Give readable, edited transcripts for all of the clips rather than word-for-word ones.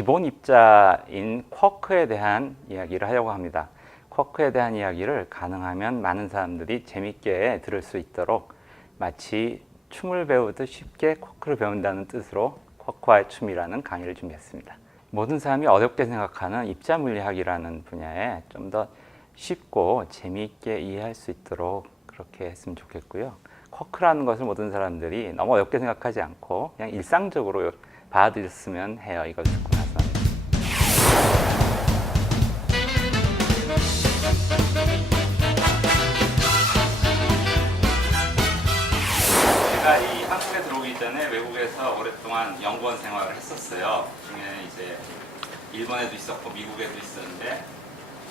기본 입자인 쿼크에 대한 이야기를 하려고 합니다. 쿼크에 대한 이야기를 가능하면 많은 사람들이 재밌게 들을 수 있도록 마치 춤을 배우듯 쉽게 쿼크를 배운다는 뜻으로 쿼크와의 춤이라는 강의를 준비했습니다. 모든 사람이 어렵게 생각하는 입자 물리학이라는 분야에 좀 더 쉽고 재미있게 이해할 수 있도록 그렇게 했으면 좋겠고요. 쿼크라는 것을 모든 사람들이 너무 어렵게 생각하지 않고 그냥 일상적으로 받아들였으면 해요. 이걸 듣고 나서. 제가 이 한국에 들어오기 전에 외국에서 오랫동안 연구원 생활을 했었어요. 중에 이제 일본에도 있었고 미국에도 있었는데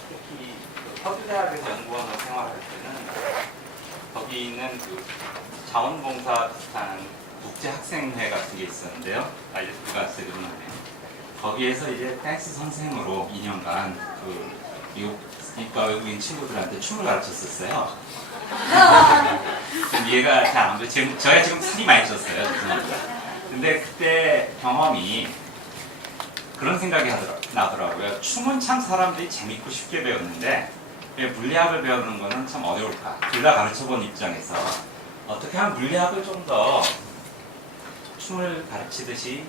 특히 서울대학에서 연구원으로 생활할 때는 거기 있는 그 자원봉사 비슷한 국제학생회 같은 게 있었는데요. ISB가 세르나네요. 거기에서 이제 댄스 선생으로 2년간 그 미국 이과 외국인 친구들한테 춤을 가르쳤었어요. 이해가 잘 안 돼. 저희가 지금 살이 많이 쪘어요. 죄송합니다. 근데 그때 경험이 그런 생각이 나더라고요. 춤은 참 사람들이 재밌고 쉽게 배웠는데 왜 물리학을 배우는 거는 참 어려울까? 둘 다 가르쳐본 입장에서 어떻게 하면 물리학을 좀 더 춤을 가르치듯이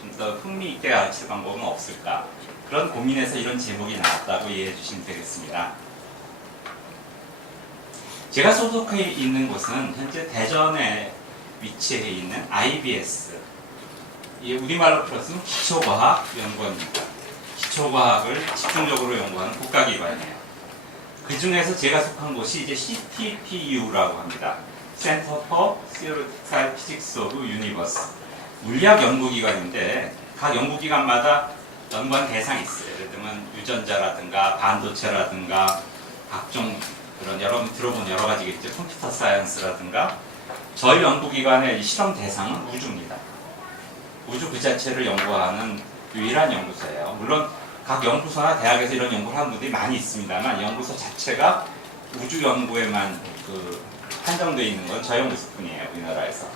좀 더 흥미있게 가르칠 방법은 없을까? 그런 고민에서 이런 제목이 나왔다고 이해해 주시면 되겠습니다. 제가 소속해 있는 곳은 현재 대전에 위치해 있는 IBS, 우리말로 풀었으면 기초과학연구원입니다. 기초과학을 집중적으로 연구하는 국가기관이에요. 그 중에서 제가 속한 곳이 이제 CTPU라고 합니다. Center for Theoretical Physics of Universe. 물리학 연구기관인데 각 연구기관마다 연구한 대상이 있어요. 예를 들면 유전자라든가 반도체라든가 각종 그런 여러분 들어본 여러 가지겠죠. 컴퓨터 사이언스라든가 저희 연구기관의 실험 대상은 우주입니다. 우주 그 자체를 연구하는 유일한 연구소예요. 물론 각 연구소나 대학에서 이런 연구를 하는 분들이 많이 있습니다만 연구소 자체가 우주 연구에만 한정되어 있는 건 저희 연구소뿐이에요. 우리나라에서.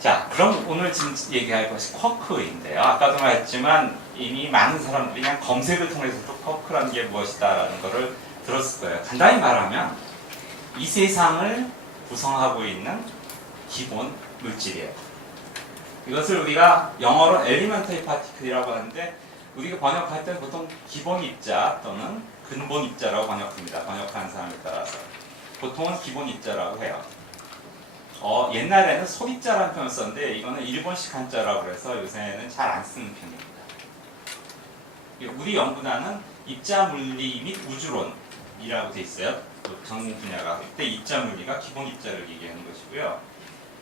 자, 그럼 오늘 지금 얘기할 것이 쿼크인데요. 아까도 말했지만 이미 많은 사람들이 그냥 검색을 통해서도 쿼크라는 게 무엇이다라는 것을 들었을 거예요. 간단히 말하면 이 세상을 구성하고 있는 기본 물질이에요. 이것을 우리가 영어로 elementary particle이라고 하는데 우리가 번역할 때 보통 기본 입자 또는 근본 입자라고 번역합니다. 번역하는 사람에 따라서. 보통은 기본 입자라고 해요. 옛날에는 소입자라는 표현을 썼는데 이거는 일본식 한자라고 해서 요새는 잘 안 쓰는 편입니다. 우리 연구단은 입자 물리 및 우주론이라고 돼 있어요. 전공 분야가. 그때 입자 물리가 기본 입자를 얘기하는 것이고요.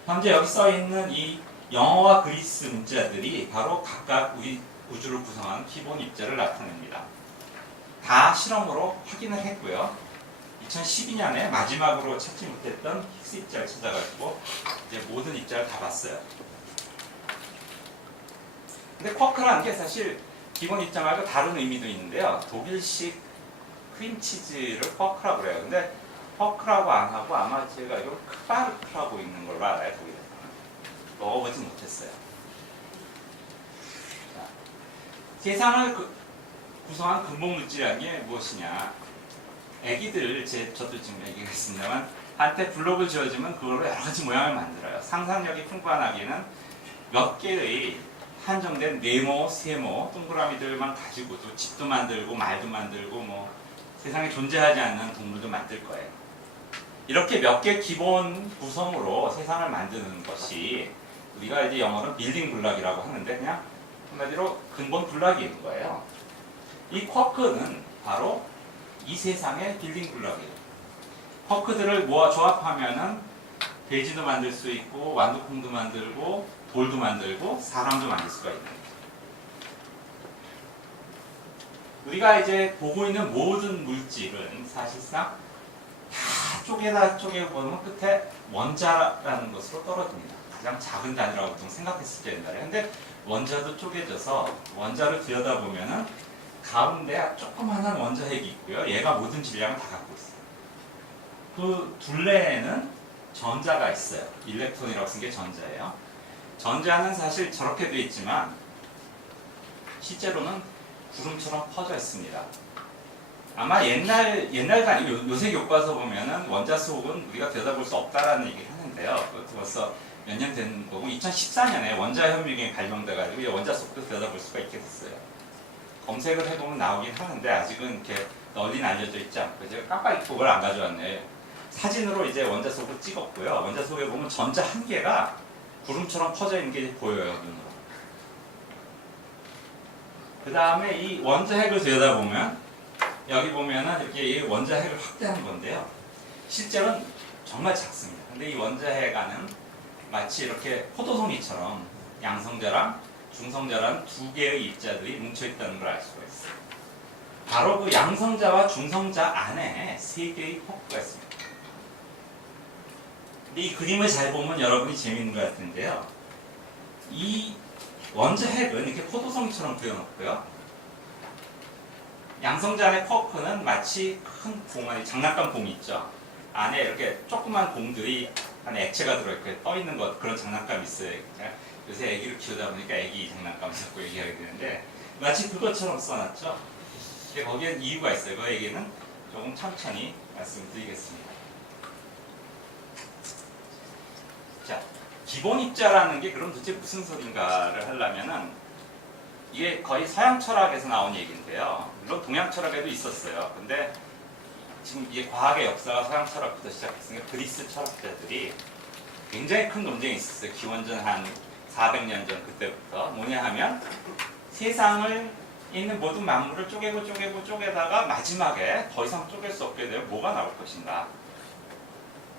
현재 여기 써 있는 이 영어와 그리스 문자들이 바로 각각 우리 우주를 구성하는 기본 입자를 나타냅니다. 다 실험으로 확인을 했고요. 2012년에 마지막으로 찾지 못했던 힉스 입자를 찾아가지고 이제 모든 입자를 다 봤어요. 근데 쿼크라는 게 사실 기본 입자 말고 다른 의미도 있는데요. 독일식 크림치즈를 쿼크라고 그래요. 근데 쿼크라고 안 하고 아마 제가 이걸 크바르크라고 읽는 걸로 알아요. 독일에서는. 먹어보지 못했어요. 자, 세상을 구성한 근본 물질이라는 게 무엇이냐? 애기들, 저도 지금 얘기가 있습니다만 한테 블록을 지어주면 그걸로 여러 가지 모양을 만들어요. 상상력이 풍부한 몇 개의 한정된 네모, 세모, 동그라미들만 가지고도 집도 만들고 말도 만들고 뭐 세상에 존재하지 않는 동물도 만들 거예요. 이렇게 몇 개 기본 구성으로 세상을 만드는 것이 우리가 이제 영어로 빌딩 블럭이라고 하는데 그냥 한마디로 근본 블럭인 거예요. 이 쿼크는 바로 이 세상의 빌딩 블럭이에요. 쿼크들을 모아 조합하면은 돼지도 만들 수 있고 완두콩도 만들고 돌도 만들고 사람도 만들 수가 있는 거죠. 우리가 이제 보고 있는 모든 물질은 사실상 다 쪼개보면 끝에 원자라는 것으로 떨어집니다. 가장 작은 단위라고 보통 생각했을 때 옛날에. 근데 원자도 쪼개져서 원자를 들여다보면은 가운데 조그마한 원자핵이 있고요. 얘가 모든 질량을 다 갖고 있어요. 그 둘레에는 전자가 있어요. 일렉트론이라고 쓴 게 전자예요. 전자는 사실 저렇게 되어 있지만 실제로는 구름처럼 퍼져 있습니다. 아마 옛날가 아니고 요새 교과서 보면은 원자 속은 우리가 들여다볼 수 없다라는 얘기를 하는데요. 그것도 벌써 몇 년 된 거고 2014년에 원자 현미경이 발명돼가지고 원자 속도 들여다볼 수가 있게 됐어요. 검색을 해보면 나오긴 하는데 아직은 이렇게 널리 알려져 있지 않고 제가 깜빡 잊고 그걸 안 가져왔네. 사진으로 이제 원자 속을 찍었고요. 원자 속에 보면 전자 한 개가 구름처럼 퍼져 있는 게 보여요, 눈으로. 그 다음에 이 원자핵을 들여다보면 여기 보면은 이렇게 이 원자핵을 확대하는 건데요. 실제로는 정말 작습니다. 근데 이 원자핵 안은 마치 이렇게 포도송이처럼 양성자랑 중성자라는 두 개의 입자들이 뭉쳐있다는 걸 알 수가 있어요. 바로 그 양성자와 중성자 안에 세 개의 포크가 있습니다. 근데 이 그림을 잘 보면 여러분이 재미있는 것 같은데요. 이 원자핵은 이렇게 포도송이처럼 그려놓고요. 양성자 안의 쿼크는 마치 큰 봉, 장난감 봉이 있죠. 안에 이렇게 조그만 봉들이 안에 액체가 들어있고 떠있는 것, 그런 장난감이 있어요. 요새 애기를 키우다 보니까 애기 장난감 자꾸 얘기하게 되는데 마치 그것처럼 써놨죠. 거기엔 이유가 있어요. 그 얘기는 조금 천천히 말씀드리겠습니다. 자, 기본 입자라는 게 그럼 도대체 무슨 소린가를 하려면은 이게 거의 서양 철학에서 나온 얘기인데요. 물론 동양 철학에도 있었어요. 근데 지금 이게 과학의 역사가 서양 철학부터 시작했으니까 그리스 철학자들이 굉장히 큰 논쟁이 있었어요. 기원전 한 400년 전 그때부터. 뭐냐 하면 세상을 있는 모든 만물을 쪼개다가 마지막에 더 이상 쪼갤 수 없게 되면 뭐가 나올 것인가.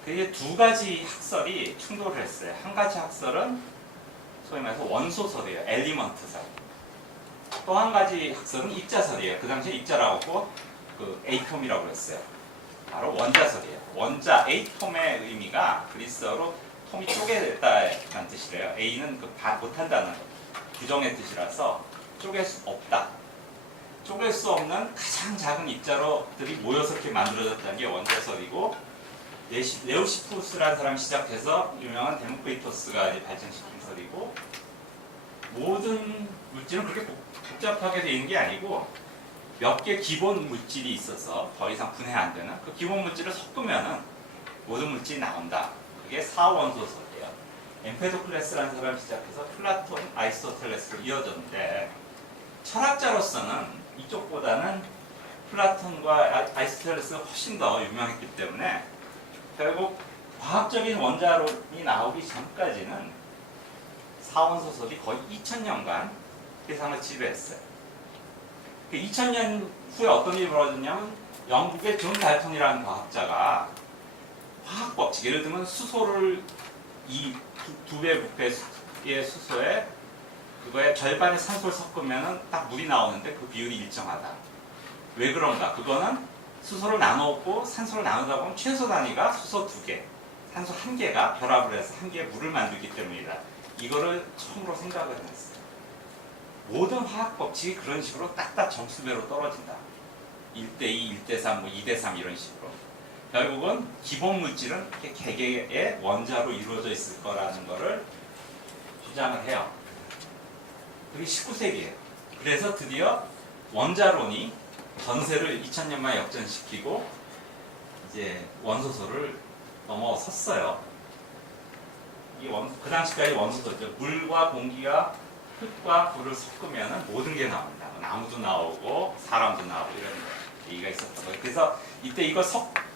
그게 두 가지 학설이 충돌을 했어요. 한 가지 학설은 소위 말해서 원소설이에요. 엘리먼트설. 또 한 가지 학설은 입자설이에요. 그 당시에 입자라고 그 에이톰이라고 그랬어요. 바로 원자설이에요. 원자, 에이톰의 의미가 그리스어로 톰이 쪼개다라는 뜻이래요. A는 못한다는 부정의 뜻이라서 쪼갤 수 없다. 쪼갤 수 없는 가장 작은 입자로들이 모여서 이렇게 만들어졌다는 게 원자설이고, 네오시푸스라는 사람이 시작해서 유명한 데모크리토스가 이제 발전시킨 설이고, 모든 물질은 그렇게 복잡하게 되어 있는 게 아니고 몇 개 기본 물질이 있어서 더 이상 분해 안 되는 그 기본 물질을 섞으면은 모든 물질이 나온다. 그게 사원소설이에요. 엠페도클레스라는 사람이 시작해서 플라톤, 아리스토텔레스로 이어졌는데 철학자로서는 이쪽보다는 플라톤과 아리스토텔레스가 훨씬 더 유명했기 때문에 결국 과학적인 원자론이 나오기 전까지는 사원소설이 거의 2000년간 세상을 지배했어요. 그 2000년 후에 어떤 일이 벌어졌냐면 영국의 존 달턴이라는 과학자가 화학 법칙, 예를 들면 수소를 이 두 배 부피의 수소에 그거에 절반의 산소를 섞으면 딱 물이 나오는데 그 비율이 일정하다. 왜 그런가? 그거는 수소를 나누고 산소를 나누다 보면 최소 단위가 수소 2개, 산소 1개가 결합을 해서 1개의 물을 만들기 때문이다. 이거를 처음으로 생각을 했어요. 모든 화학 법칙이 그런 식으로 딱딱 점수배로 떨어진다. 1대2, 1대3, 2대3 이런 식으로. 결국은 기본 물질은 이렇게 개개의 원자로 이루어져 있을 거라는 거를 주장을 해요. 그게 19세기예요. 그래서 드디어 원자론이 전세를 2000년 만에 역전시키고 이제 원소설을 넘어섰어요. 그 당시까지 원소설이죠. 물과 공기가 흙과 불을 섞으면 모든 게 나옵니다. 나무도 나오고 사람도 나오고 이런 얘기가 있었던 거예요. 그래서 이때 이걸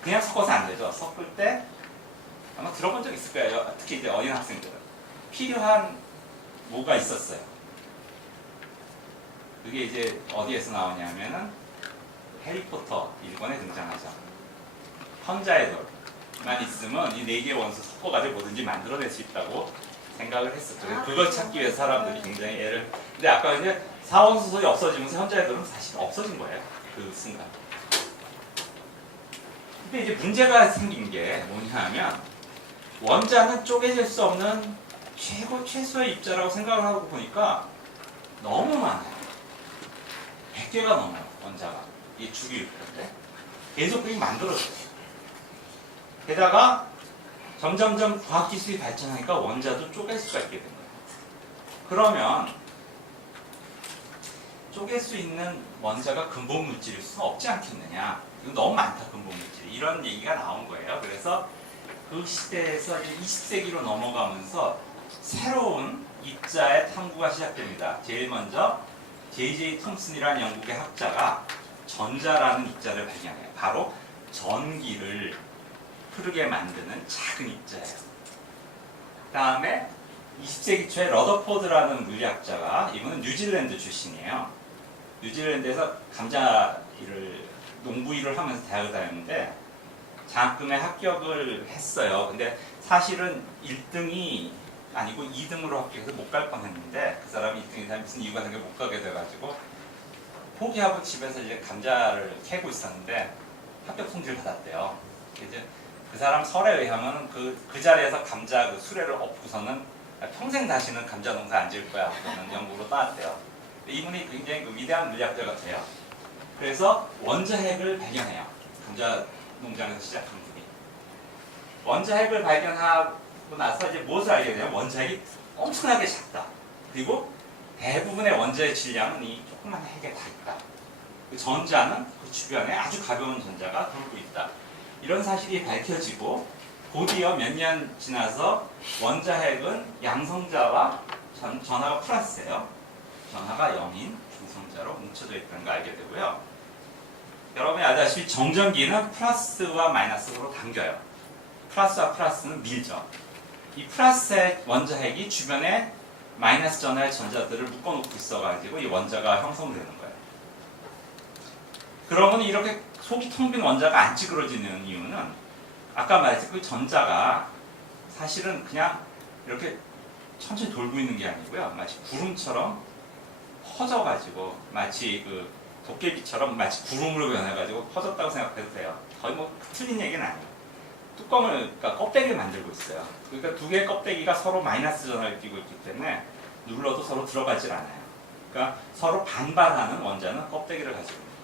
그냥 섞어서 안 되죠. 섞을 때 아마 들어본 적 있을 거예요. 특히 이제 어린 학생들은 필요한 뭐가 있었어요. 그게 이제 어디에서 나오냐면은 해리포터 1권에 등장하죠. 혼자의 돌만 있으면 이 4개의 원소 섞어가지고 뭐든지 만들어낼 수 있다고 생각을 했었죠. 그래서 그걸 찾기 위해서 사람들이 굉장히 애를. 근데 아까 이제 사원소설이 없어지면서 혼자의 돌은 사실 없어진 거예요. 그 순간. 근데 이제 문제가 생긴 게 뭐냐 하면 원자는 쪼개질 수 없는 최소의 입자라고 생각을 하고 보니까 너무 많아요. 100개가 넘어요. 원자가. 이 주기율인데 계속 그게 만들어져요. 게다가 점점점 과학기술이 발전하니까 원자도 쪼갤 수가 있게 된 거예요. 그러면 쪼갤 수 있는 원자가 근본 물질일 수는 없지 않겠느냐. 이거 너무 많다, 근본 물질. 이런 얘기가 나온 거예요. 그래서 그 시대에서 이제 20세기로 넘어가면서 새로운 입자의 탐구가 시작됩니다. 제일 먼저 J.J. 톰슨이라는 영국의 학자가 전자라는 입자를 발견해요. 바로 전기를 흐르게 만드는 작은 입자예요. 그 다음에 20세기 초에 러더포드라는 물리학자가, 이분은 뉴질랜드 출신이에요. 뉴질랜드에서 감자일을, 농부일을 하면서 대학을 다녔는데 장학금에 합격을 했어요. 근데 사실은 1등이 아니고 2등으로 합격해서 못 갈 뻔했는데 그 사람이 1등이 다 무슨 이유가 생겨 못 가게 돼가지고 포기하고 집에서 이제 감자를 캐고 있었는데 합격 통지를 받았대요. 이제 그 사람 설에 의하면 그 자리에서 감자 그 수레를 엎고서는 평생 다시는 감자 농사 안 지을 거야 그러는 영국으로 떠났대요. 이분이 굉장히 그 위대한 물리학자가 돼요. 그래서 원자핵을 발견해요. 감자 농장에서 시작한 분이. 원자핵을 발견하고 나서 이제 무엇을 알게 되냐면 원자핵이 엄청나게 작다. 그리고 대부분의 원자의 질량은 이 조그만 핵에 다 있다. 그 전자는 그 주변에 아주 가벼운 전자가 돌고 있다. 이런 사실이 밝혀지고 곧이어 몇 년 지나서 원자핵은 양성자와 전하가 플러스예요. 전하가 0인 중성자로 뭉쳐져 있다는 걸 알게 되고요. 여러분이 아다시피 정전기는 플러스와 마이너스로 당겨요. 플러스와 플러스는 밀죠. 이 플러스의 원자핵이 주변에 마이너스 전하의 전자들을 묶어놓고 있어가지고 이 원자가 형성되는 거예요. 그러면 이렇게 속이 텅 빈 원자가 안 찌그러지는 이유는 아까 말했듯이 그 전자가 사실은 그냥 이렇게 천천히 돌고 있는 게 아니고요. 마치 구름처럼 퍼져가지고 마치 그 도깨비처럼 마치 구름으로 변해가지고 퍼졌다고 생각해도 돼요. 거의 뭐 틀린 얘기는 아니에요. 뚜껑을, 그러니까 껍데기를 만들고 있어요. 그러니까 두 개의 껍데기가 서로 마이너스 전하를 띠고 있기 때문에 눌러도 서로 들어가질 않아요. 그러니까 서로 반반하는 원자는 껍데기를 가지고 있는 거예요.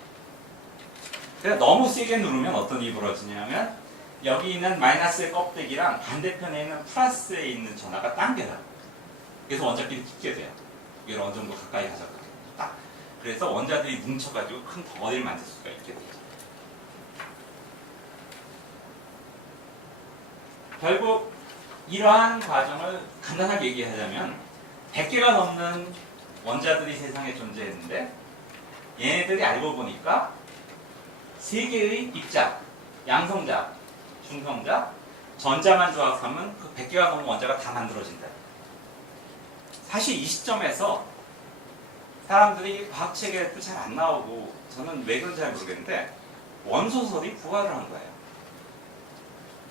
그래서 너무 세게 누르면 어떤 일이 벌어지냐면 여기 있는 마이너스의 껍데기랑 반대편에 있는 플러스에 있는 전하가 당겨요. 그래서 원자끼리 붙게 돼요. 이걸 어느 정도 가까이 가져가게 딱. 그래서 원자들이 뭉쳐가지고 큰 덩어리를 만들 수가 있게 되죠. 결국 이러한 과정을 간단하게 얘기하자면 100개가 넘는 원자들이 세상에 존재했는데 얘네들이 알고 보니까 3개의 입자, 양성자, 중성자, 전자만 조합하면 그 100개가 넘는 원자가 다 만들어진다. 사실 이 시점에서 사람들이 과학책에도 잘 안 나오고 저는 왜 그런지 잘 모르겠는데 원소설이 부활을 한 거예요.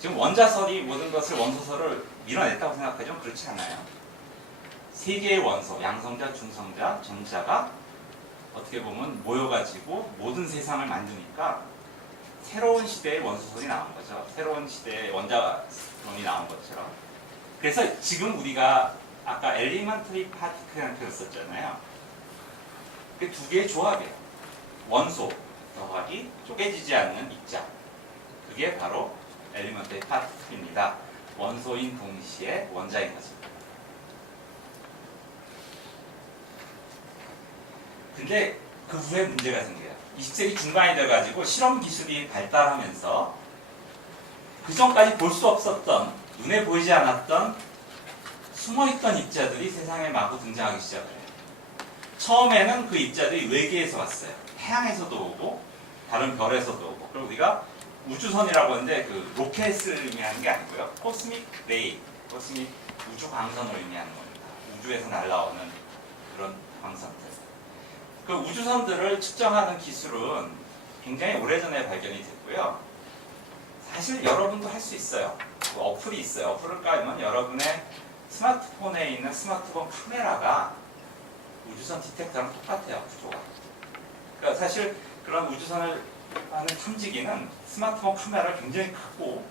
지금 원자설이 모든 것을 원소설을 밀어냈다고 생각하지만 그렇지 않아요. 3개의 원소, 양성자, 중성자, 전자가 어떻게 보면 모여가지고 모든 세상을 만드니까 새로운 시대의 원소설이 나온 거죠. 새로운 시대의 원자론이 나온 것처럼. 그래서 지금 우리가 아까 엘리먼터리 파티클이라는 표현을 썼잖아요. 그 두 개의 조합이에요. 원소 더하기 쪼개지지 않는 입자. 그게 바로 엘리먼터리 파티클입니다. 원소인 동시에 원자인 거죠. 근데 그 후에 문제가 생겨요. 20세기 중반이 돼가지고 실험 기술이 발달하면서 그 전까지 볼 수 없었던, 눈에 보이지 않았던 숨어있던 입자들이 세상에 마구 등장하기 시작을 해요. 처음에는 그 입자들이 외계에서 왔어요. 태양에서도 오고 다른 별에서도 오고. 그리고 우리가 우주선이라고 하는데 그 로켓을 의미하는 게 아니고요. 코스믹 레이, 코스믹 우주 광선을 의미하는 겁니다. 우주에서 날아오는 그런 광선들. 그 우주선들을 측정하는 기술은 굉장히 오래전에 발견이 됐고요. 사실 여러분도 할 수 있어요. 그 어플이 있어요. 어플을 깔면 여러분의 스마트폰에 있는 스마트폰 카메라가 우주선 디텍터랑 똑같아요. 구조가. 그러니까 사실 그런 우주선을 하는 탐지기는 스마트폰 카메라를 굉장히 크고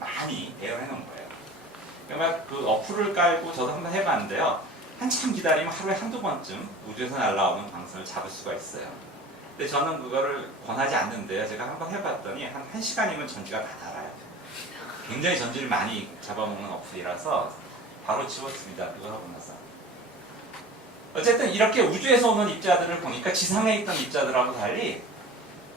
많이 대여해 놓은 거예요. 그러니까 그 어플을 깔고 저도 한번 해봤는데요. 한참 기다리면 하루에 한두 번쯤 우주에서 날아오는 광선을 잡을 수가 있어요. 근데 저는 그거를 권하지 않는데요. 제가 한번 해봤더니 한 1시간이면 전기가 다 달아요. 굉장히 전기를 많이 잡아먹는 어플이라서 바로 지웠습니다. 그거 하고 나서. 어쨌든 이렇게 우주에서 오는 입자들을 보니까 지상에 있던 입자들하고 달리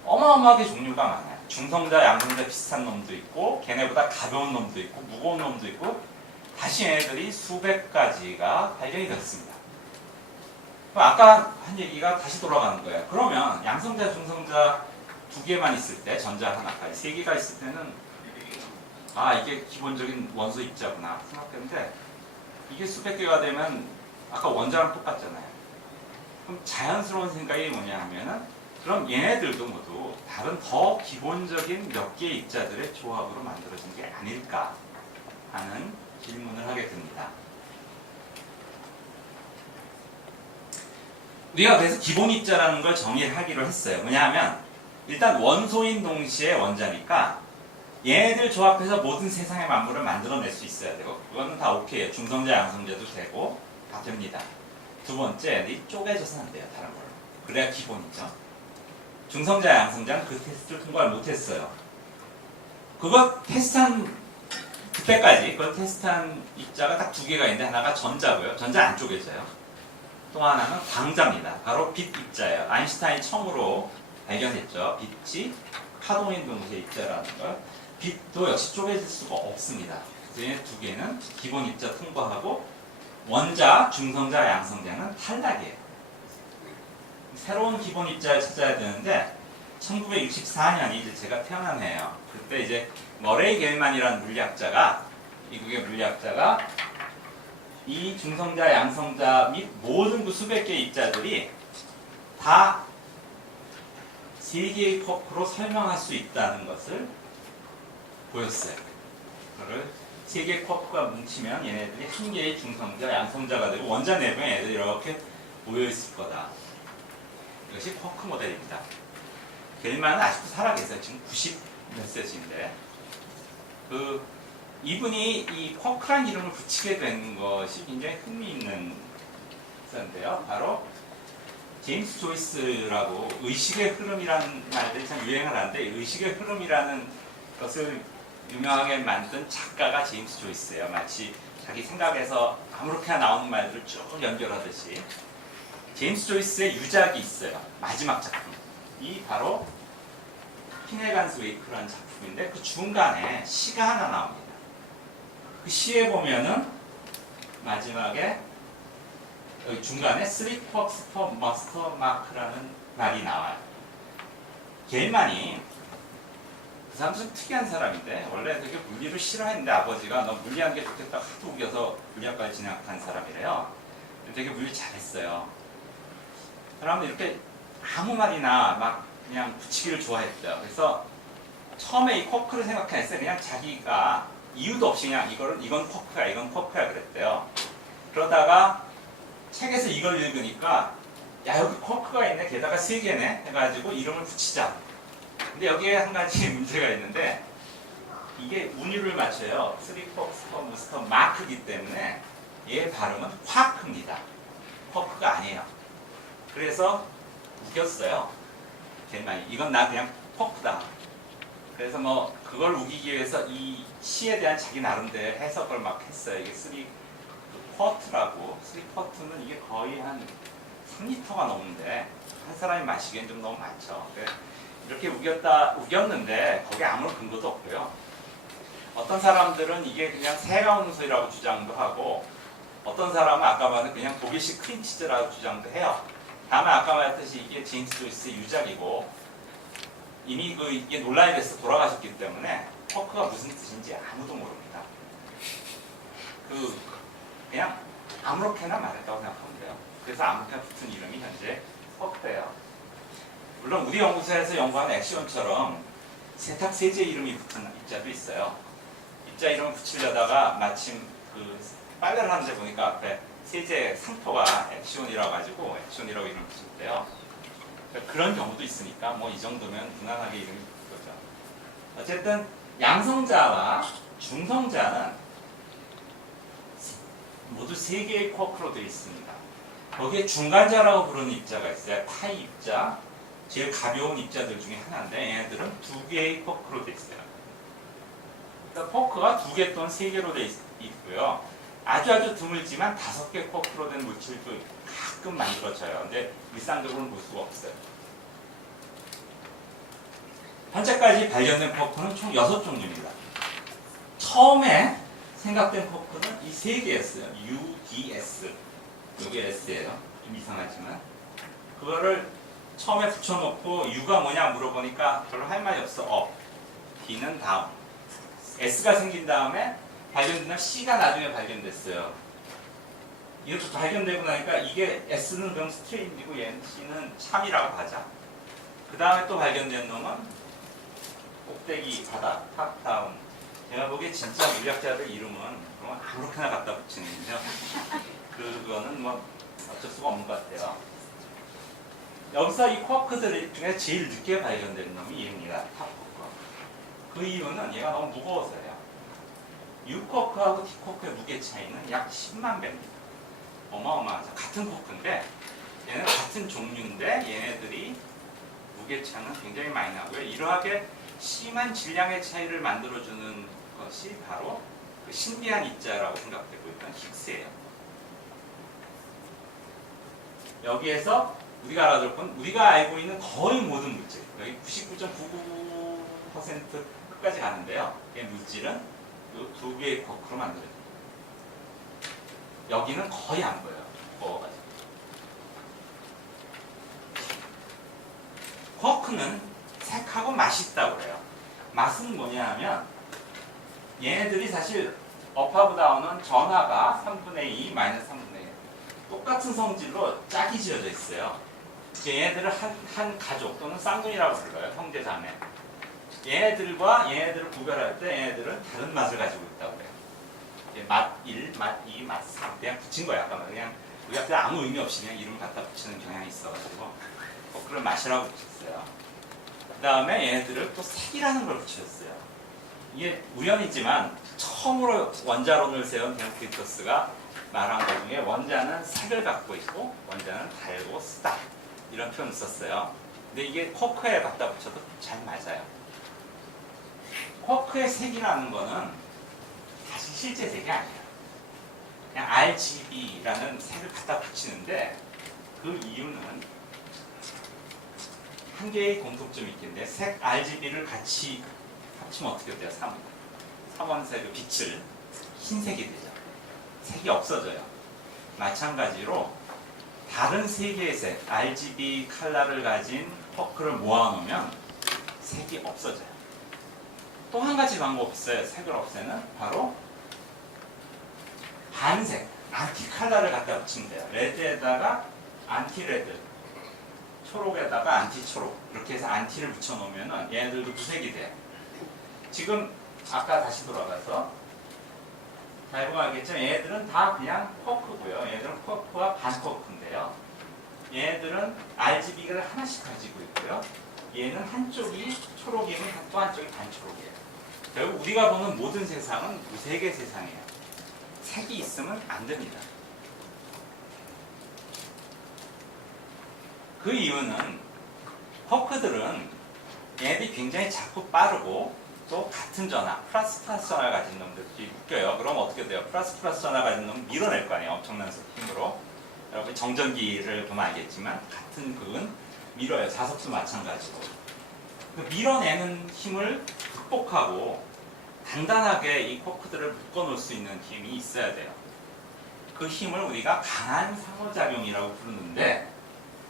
어마어마하게 종류가 많아요. 중성자, 양성자 비슷한 놈도 있고 걔네보다 가벼운 놈도 있고 무거운 놈도 있고 다시 얘네들이 수백 가지가 발견이 됐습니다. 그럼 아까 한 얘기가 다시 돌아가는 거예요. 그러면 양성자, 중성자 두 개만 있을 때, 전자 하나까지 세 개가 있을 때는 아 이게 기본적인 원소 입자구나 생각했는데 이게 수백 개가 되면 아까 원자랑 똑같잖아요. 그럼 자연스러운 생각이 뭐냐 하면은 그럼 얘네들도 모두 다른 더 기본적인 몇 개의 입자들의 조합으로 만들어진 게 아닐까 하는 질문을 하게 됩니다. 우리가 그래서 기본 입자라는 걸 정의를 하기로 했어요. 뭐냐하면 일단 원소인 동시에 원자니까 얘네들 조합해서 모든 세상의 만물을 만들어낼 수 있어야 되고 그거는 다 오케이예요. 중성자, 양성자도 되고 다 됩니다. 두 번째, 이 쪼개져서 안 돼요. 다른 걸로. 그래야 기본이죠. 중성자, 양성자는 그 테스트를 통과를 못했어요. 그거 테스트한 그때까지 그걸 테스트한 입자가 딱 두 개가 있는데 하나가 전자고요. 전자 안 쪼개져요. 또 하나는 광자입니다. 바로 빛 입자예요. 아인슈타인이 처음으로 발견했죠. 빛이 파동인 동시에 입자라는 걸. 빛도 역시 쪼개질 수가 없습니다. 그래서 두 개는 기본 입자 통과하고 원자, 중성자, 양성자는 탈락이에요. 새로운 기본 입자를 찾아야 되는데 1964년이 이제 제가 태어난 해예요. 그때 이제 머레이 겔만이라는 물리학자가 미국의 물리학자가 이 중성자, 양성자 및 모든 그 수백 개의 입자들이 다 세 개의 쿼크로 설명할 수 있다는 것을 보였어요. 그거를 세 개의 쿼크가 뭉치면 얘네들이 한 개의 중성자, 양성자가 되고 원자 내부에 얘네들이 이렇게 모여있을 거다. 이것이 쿼크 모델입니다. 겔만은 아직도 살아계세요. 지금 90 몇 세인데 이분이 이 쿼크란 이름을 붙이게 된 것이 굉장히 흥미있는 건데요. 바로 제임스 조이스라고 의식의 흐름이라는 말들이 참 유행을 하는데 의식의 흐름이라는 것을 유명하게 만든 작가가 제임스 조이스예요. 마치 자기 생각에서 아무렇게나 나오는 말들을 쭉 연결하듯이 제임스 조이스의 유작이 있어요. 마지막 작품. 이 바로 피네간스 웨이크라는 작품인데 그 중간에 시가 하나 나옵니다. 그 시에 보면은 마지막에 여기 중간에 Three Quarks per Master Mark라는 말이 나와요. 겔만이 그 사람 좀 특이한 사람인데 원래 되게 물리를 싫어했는데 아버지가 너 물리하는 게 좋겠다 하도 우겨서 물리학과에 진학한 사람이래요. 되게 물리 잘했어요. 그러면 이렇게 아무 말이나 막 그냥 붙이기를 좋아했대요. 그래서 처음에 이 쿼크를 생각했어요. 그냥 자기가 이유도 없이 그냥 이건 쿼크야, 이건 쿼크야 그랬대요. 그러다가 책에서 이걸 읽으니까 야 여기 쿼크가 있네, 게다가 세 개네 해가지고 이름을 붙이자. 근데 여기에 한 가지 문제가 있는데 이게 운율을 맞춰요. Three Quarks per Master Mark이기 때문에 얘의 발음은 쿼크입니다. 쿼크가 아니에요. 그래서 우겼어요. 겔만이 이건 나 그냥 쿼크다. 그래서 뭐 그걸 우기기 위해서 이 시에 대한 자기 나름대로 해석을 막 했어요. 이게 쓰리 쿼트라고. 쓰리 쿼트는 이게 거의 한 3리터가 넘는데 한 사람이 마시기엔 좀 너무 많죠. 이렇게 우겼는데 거기에 아무런 근거도 없고요. 어떤 사람들은 이게 그냥 세가운소이라고 주장도 하고 어떤 사람은 아까 말한 그냥 독일식 크림치즈라고 주장도 해요. 다만 아까 말했듯이 이게 제임스 조이스의 유작이고 이미 이게 논란이 돼서 돌아가셨기 때문에 쿼크가 무슨 뜻인지 아무도 모릅니다. 그냥 아무렇게나 말했다고 생각하면 돼요. 그래서 아무렇게나 붙은 이름이 현재 쿼크예요. 물론 우리 연구소에서 연구하는 액시온처럼 세탁세제 이름이 붙은 입자도 있어요. 입자 이름을 붙이려다가 마침 빨래를 하는데 보니까 앞에 세제 상표가 액시온이라고 가지고 액시온이라고 이름을 붙였대요. 그런 경우도 있으니까 뭐 이 정도면 무난하게 이름이 붙은 거죠. 어쨌든 양성자와 중성자는 모두 세 개의 쿼크로 되어 있습니다. 거기에 중간자라고 부르는 입자가 있어요. 파이 입자, 제일 가벼운 입자들 중에 하나인데 얘네들은 두 개의 쿼크로 되어 있어요. 그러니까 쿼크가 두 개 또는 세 개로 되어 있고요. 아주 드물지만 5개 쿼크로 된 물질도 가끔 가끔 만들어져요. 근데 일상적으로는 볼 수가 없어요. 현재까지 발견된 쿼크는 총 6종류입니다. 처음에 생각된 쿼크는 이 3개였어요. UDS. 여기 S예요. 좀 이상하지만. 그거를 처음에 붙여놓고 U가 뭐냐 물어보니까 별로 할 말이 없어. 업. D는 다운. S가 생긴 다음에 발견된 C가 나중에 발견됐어요. 이것도 발견되고 나니까 이게 S는 그럼 스트레인이고 얘는 C는 참이라고 하자. 그 다음에 또 발견된 놈은 꼭대기 바닥, 탑 다운. 제가 보기에 진짜 물리학자들 이름은 그러면 아무렇게나 갖다 붙이는데요. 그거는 뭐 어쩔 수가 없는 것 같아요. 여기서 이 쿼크들 중에 제일 늦게 발견된 놈이 얘입니다. 탑 쿼크. 그 이유는 얘가 너무 무거워서요. U 쿼크하고 T 쿼크의 무게 차이는 약 10만 배입니다. 어마어마하죠. 같은 쿼크인데 얘는 같은 종류인데 얘네들이 무게 차는 굉장히 많이 나고요. 이러하게 심한 질량의 차이를 만들어주는 것이 바로 그 신비한 입자라고 생각되고 있는 힉스예요. 여기에서 우리가 알아둘 건 우리가 알고 있는 거의 모든 물질, 여기 99.99% 끝까지 가는데요. 이 물질은 이 두 개의 쿼크로 만들어집니다. 여기는 거의 안 보여요. 무거워가지고. 쿼크는 색하고 맛이 있다고 그래요. 맛은 뭐냐 하면 얘네들이 사실 업하고 다운은 전하가 3분의 2, 마이너스 3분의 1 똑같은 성질로 짝이 지어져 있어요. 얘네들을 한 가족 또는 쌍둥이라고 불러요. 형제 자매. 얘네들과 얘네들을 구별할 때 얘네들은 다른 맛을 가지고 있다고 그래요. 맛 1, 맛 2, 맛 3 그냥 붙인 거야. 아까 그냥 우리 앞에 아무 의미 없이 그냥 이름 갖다 붙이는 경향이 있어가지고 그걸 맛이라고 붙였어요. 그 다음에 얘네들을 또 색이라는 걸 붙였어요. 이게 우연이지만 처음으로 원자론을 세운 데모크리토스가 말한 것 중에 원자는 색을 갖고 있고 원자는 달고 쓰다 이런 표현을 썼어요. 근데 이게 쿼크에 갖다 붙여도 잘 맞아요. 쿼크의 색이라는 거는 사실 실제 색이 아니에요. 그냥 RGB라는 색을 갖다 붙이는데 그 이유는 한 개의 공통점이 있겠는데 색 RGB를 같이 합치면 어떻게 돼요? 3원색의 빛을 흰색이 되죠. 색이 없어져요. 마찬가지로 다른 세 개의 색 RGB 컬러를 가진 쿼크를 모아놓으면 색이 없어져요. 또 한 가지 방법이 있어요. 색을 없애는 바로 반색, 안티 컬러를 갖다 붙이면 돼요. 레드에다가 안티 레드, 초록에다가 안티 초록 이렇게 해서 안티를 붙여놓으면 얘네들도 무색이 돼요. 지금 아까 다시 돌아가서 잘 보면 알겠죠? 얘네들은 다 그냥 쿼크고요. 얘네들은 쿼크와 반 쿼크인데요. 얘네들은 RGB를 하나씩 가지고 있고요. 얘는 한쪽이 초록이면 또 한쪽이 반초록이에요. 결국 우리가 보는 모든 세상은 무색의 세상이에요. 색이 있으면 안 됩니다. 그 이유는 쿼크들은 얘네들이 굉장히 작고 빠르고 또 같은 전하, 플러스 전하를 가진 놈들이 묶여요. 그럼 어떻게 돼요? 플러스 전하 가진 놈은 밀어낼 거 아니에요. 엄청난 힘으로. 여러분 정전기를 보면 알겠지만 같은 극은 밀어요. 자석도 마찬가지고. 그 밀어내는 힘을 극복하고 단단하게 이 쿼크들을 묶어놓을 수 있는 힘이 있어야 돼요. 그 힘을 우리가 강한 상호작용이라고 부르는데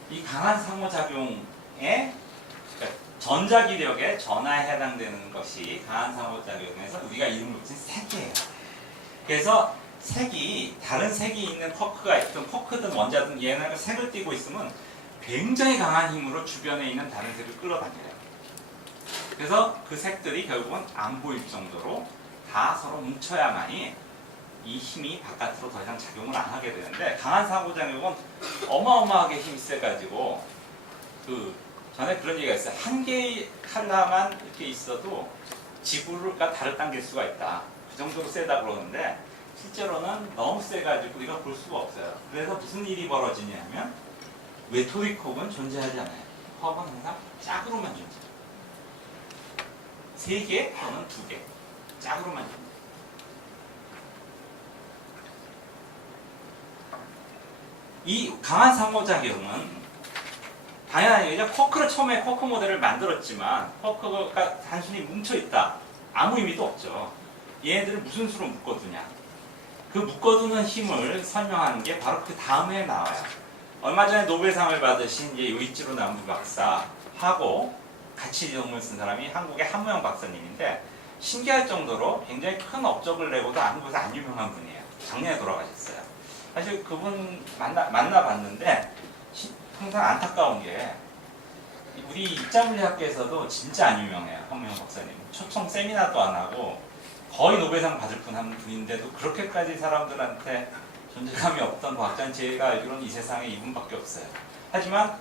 이 강한 상호작용에 그러니까 전자기력의 전하에 해당되는 것이 강한 상호작용에서 우리가 이름을 붙인 색이에요. 그래서 색이 다른 색이 있는 쿼크가 있든 쿼크든 원자든 얘네가 색을 띠고 있으면 굉장히 강한 힘으로 주변에 있는 다른 색을 끌어당겨요. 그래서 그 색들이 결국은 안 보일 정도로 다 서로 뭉쳐야만이 이 힘이 바깥으로 더 이상 작용을 안 하게 되는데 강한 상호작용은 어마어마하게 힘이 세가지고 그 전에 그런 얘기가 있어요. 한 개의 칼라만 이렇게 있어도 지구가 달을 당길 수가 있다. 그 정도로 세다 그러는데 실제로는 너무 세가지고 우리가 볼 수가 없어요. 그래서 무슨 일이 벌어지냐면 외톨이 컵은 존재하지 않아요. 컵은 항상 짝으로만 존재해요. 3개 또는 2개 짝으로만 존재해요. 이 강한 상호작용은 당연히 이제 쿼크를 처음에 쿼크 모델을 만들었지만 쿼크가 단순히 뭉쳐있다. 아무 의미도 없죠. 얘네들을 무슨 수로 묶어두냐. 그 묶어두는 힘을 설명하는 게 바로 그 다음에 나와요. 얼마 전에 노벨상을 받으신 이제 요이치로 나무 박사하고 같이 이름을 쓴 사람이 한국의 한무영 박사님인데 신기할 정도로 굉장히 큰 업적을 내고도 한국에서 안 유명한 분이에요. 작년에 돌아가셨어요. 사실 그분 만나봤는데 항상 안타까운 게 우리 입자물리학계에서도 진짜 안 유명해요. 한무영 박사님. 초청 세미나도 안 하고 거의 노벨상 받을 분 한 분인데도 그렇게까지 사람들한테 존재감이 없던 과학자는 제가 알기로는 이 세상에 이분밖에 없어요. 하지만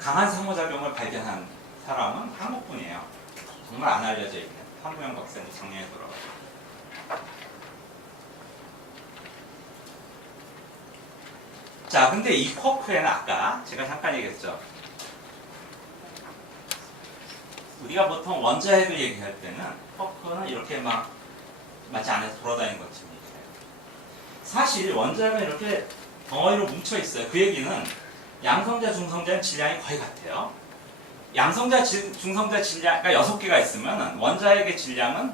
강한 상호작용을 발견한 사람은 한국분이에요. 정말 안 알려져 있는 한무영 박사님 작년에 돌아가셨어요. 자, 근데 이 쿼크에는 아까 제가 잠깐 얘기했죠. 우리가 보통 원자핵을 얘기할 때는 쿼크는 이렇게 막 마치 안에서 돌아다니는 것처럼 얘기해요. 사실 원자핵은 이렇게 덩어리로 뭉쳐 있어요. 그 얘기는 양성자, 중성자의 질량이 거의 같아요. 양성자, 중성자 질량, 그러니까 6개가 있으면 원자핵의 질량은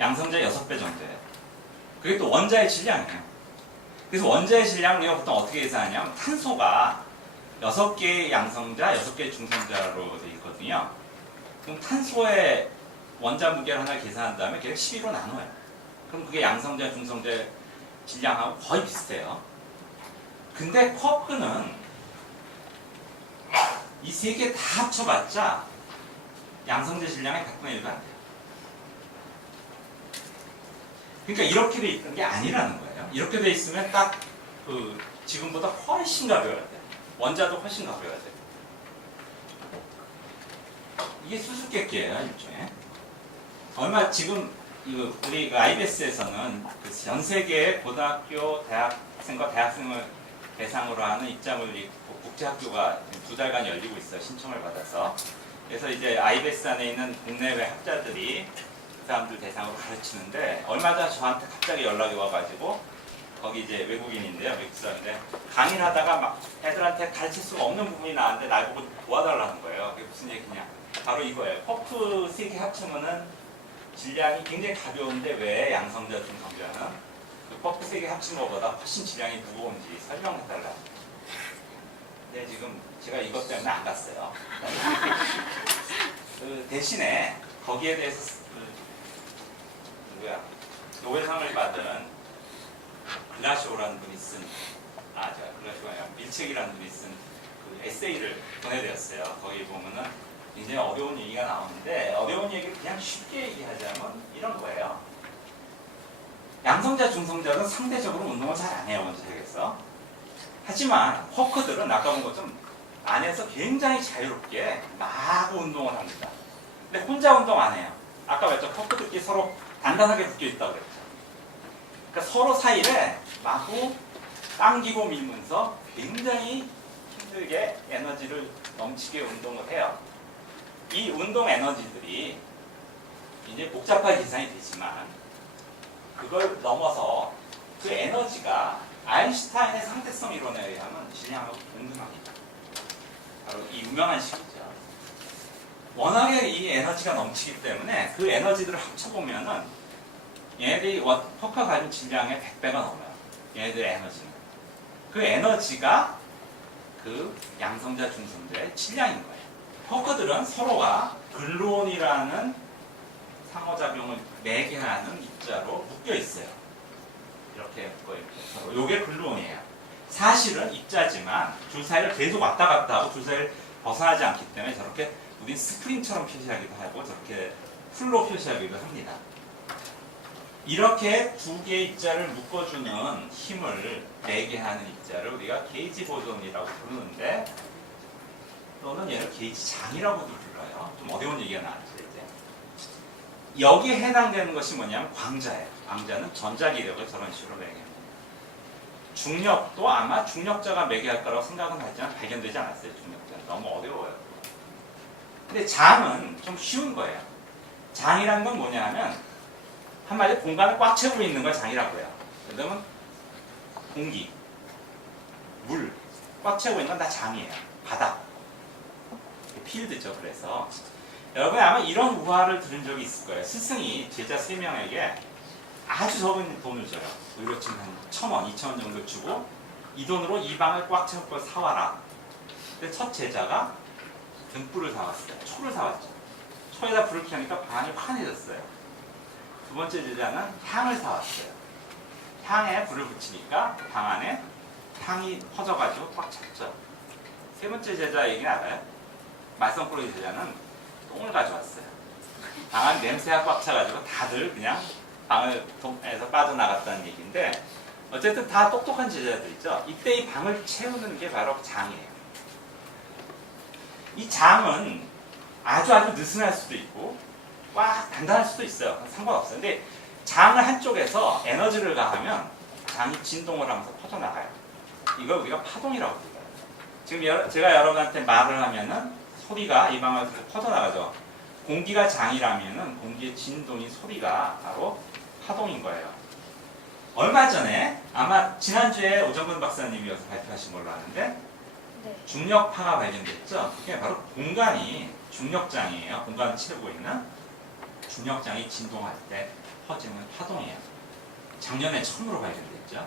양성자 6배 정도예요. 그게 또 원자의 질량이에요. 그래서 원자의 질량을 우리가 보통 어떻게 계산하냐면 탄소가 6개의 양성자, 6개의 중성자로 되어 있거든요. 그럼 탄소의 원자 무게를 하나 계산한 다음에 걔를 12로 나눠요. 그럼 그게 양성자, 중성자 질량하고 거의 비슷해요. 근데 쿼크는 이 세 개 다 합쳐봤자 양성자 질량의 100분의 1도 안 돼요. 그러니까 이렇게 돼 있던 게 아니라는 거예요. 이렇게 돼 있으면 딱 그 지금보다 훨씬 가벼워야 돼요. 원자도 훨씬 가벼워야 돼요. 이게 수수께끼예요, 일종의. 얼마 지금 우리 IBS에서는 전 세계의 고등학교, 대학생과 대학생을 대상으로 하는 입자물리 국제학교가 2달간 열리고 있어요. 신청을 받아서. 그래서 이제 IBS 안에 있는 국내외 학자들이 그 사람들 대상으로 가르치는데 얼마 전에 저한테 갑자기 연락이 와가지고 거기 이제 외국인인데요, 외국 사람인데 강의를 하다가 막 애들한테 가르칠 수가 없는 부분이 나왔는데 날 보고 도와달라는 거예요. 그게 무슨 얘기냐? 바로 이거예요. 쿼크 3개 합치면은 질량이 굉장히 가벼운데 왜 양성자, 중성자는 그 쿼크 3개 합친 것보다 훨씬 질량이 무거운지 설명해달라. 근데 지금 제가 이것 때문에 안 갔어요. 그 대신에 거기에 대해서 노벨상을 받은 글라시오라는 분이 쓴, 글라시오가 아니라 밀책이라는 분이 쓴 그 에세이를 보내드렸어요. 거기 보면은 굉장히 어려운 얘기가 나오는데 어려운 얘기를 그냥 쉽게 얘기하자면 이런 거예요. 양성자, 중성자는 상대적으로 운동을 잘 안 해요, 원자핵에서. 하지만 쿼크들은 아까 본 것처럼 안에서 굉장히 자유롭게 마구 운동을 합니다. 근데 혼자 운동 안 해요. 아까 말했죠. 쿼크들끼리 서로 단단하게 묶여 있다고 그랬죠. 그러니까 서로 사이를 마구 당기고 밀면서 굉장히 힘들게 에너지를 넘치게 운동을 해요. 이 운동 에너지들이 이제 복잡하게 계산이 되지만 그걸 넘어서 그 에너지가 아인슈타인의 상대성 이론에 의하면 질량하고 동등합니다. 바로 이 유명한 식이죠. 워낙에 이 에너지가 넘치기 때문에 그 에너지들을 합쳐보면은 얘네들이 쿼크가 가진 질량의 100배가 넘어요. 얘네들의 에너지는. 그 에너지가 그 양성자, 중성자의 질량인 거예요. 쿼크들은 서로가 글루온이라는 상호작용을 매개하는 입자로 묶여 있어요. 이렇게 묶어 있고 요게 글루온이에요. 사실은 입자지만 줄 사이를 계속 왔다 갔다 하고 줄 사이를 벗어나지 않기 때문에 저렇게 우린 스프링처럼 표시하기도 하고 저렇게 풀로 표시하기도 합니다. 이렇게 두 개의 입자를 묶어주는 힘을 매개하는 입자를 우리가 게이지 보존이라고 부르는데 또는 얘를 게이지 장이라고도 불러요. 좀 어려운 얘기가 나왔죠. 이제 여기에 해당되는 것이 뭐냐면 광자예요. 광자는 전자기력을 저런 식으로 매개합니다. 중력도 아마 중력자가 매개할 거라고 생각은 하지만 발견되지 않았어요. 중력자는 너무 어려워요. 근데 장은 좀 쉬운 거예요. 장이라는 건 뭐냐 하면 한마디로 공간을 꽉 채우고 있는 걸 장이라고 해요. 그러면 공기, 물, 꽉 채우고 있는 건 다 장이에요. 바닥. 필드죠. 그래서 여러분 아마 이런 우화를 들은 적이 있을 거예요. 스승이 제자 3명에게 아주 적은 돈을 줘요. 우리로 치면 한 1,000원, 2,000원 정도 주고 이 돈으로 이 방을 꽉 채울 걸 사와라. 근데 첫 제자가 등불을 사왔어요. 초를 사왔죠. 초에다 불을 켜니까 방이 환해졌어요. 두 번째 제자는 향을 사왔어요. 향에 불을 붙이니까 방 안에 향이 퍼져가지고 꽉 찼죠. 세 번째 제자 얘기는 알아요? 말썽꾸러기 제자는 똥을 가져왔어요. 방 안 냄새가 꽉 차가지고 다들 그냥 방에서 빠져나갔다는 얘기인데 어쨌든 다 똑똑한 제자들이죠. 이때 이 방을 채우는 게 바로 장이에요. 이 장은 아주 느슨할 수도 있고 꽉 단단할 수도 있어요. 상관없어요. 근데 장을 한쪽에서 에너지를 가하면 장이 진동을 하면서 퍼져나가요. 이걸 우리가 파동이라고 불러요. 지금 제가 여러분한테 말을 하면은 소리가 이 방에서 퍼져나가죠. 공기가 장이라면은 공기의 진동인 소리가 바로 파동인 거예요. 얼마 전에 아마 지난주에 오정근 박사님이어서 발표하신 걸로 아는데 네. 중력파가 발견됐죠. 그게 바로 공간이 중력장이에요. 공간을 채우고 있는 중력장이 진동할 때 퍼지는 파동이에요. 작년에 처음으로 발견됐죠.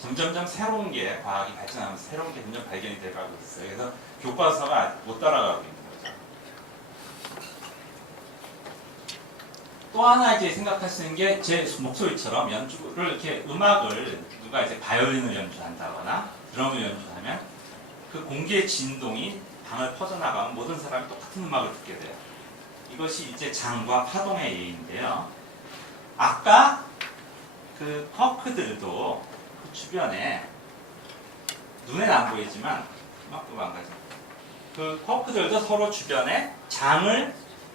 점점점 새로운 게 과학이 발전하면서 새로운 게 점점 발견이 돼가고 있어요. 그래서 교과서가 못 따라가고 있는 거죠. 또 하나 이제 생각하시는 게 제 목소리처럼 연주를 이렇게 음악을 누가 이제 바이올린을 연주한다거나 드럼을 연주하면 그 공기의 진동이 방을 퍼져나가면 모든 사람이 똑같은 음악을 듣게 돼요. 이것이 이제 장과 파동의 예인데요. 아까 그 쿼크들도 그 주변에 눈에는 안 보이지만 음악도 망가져. 그 쿼크들도 서로 주변에 장을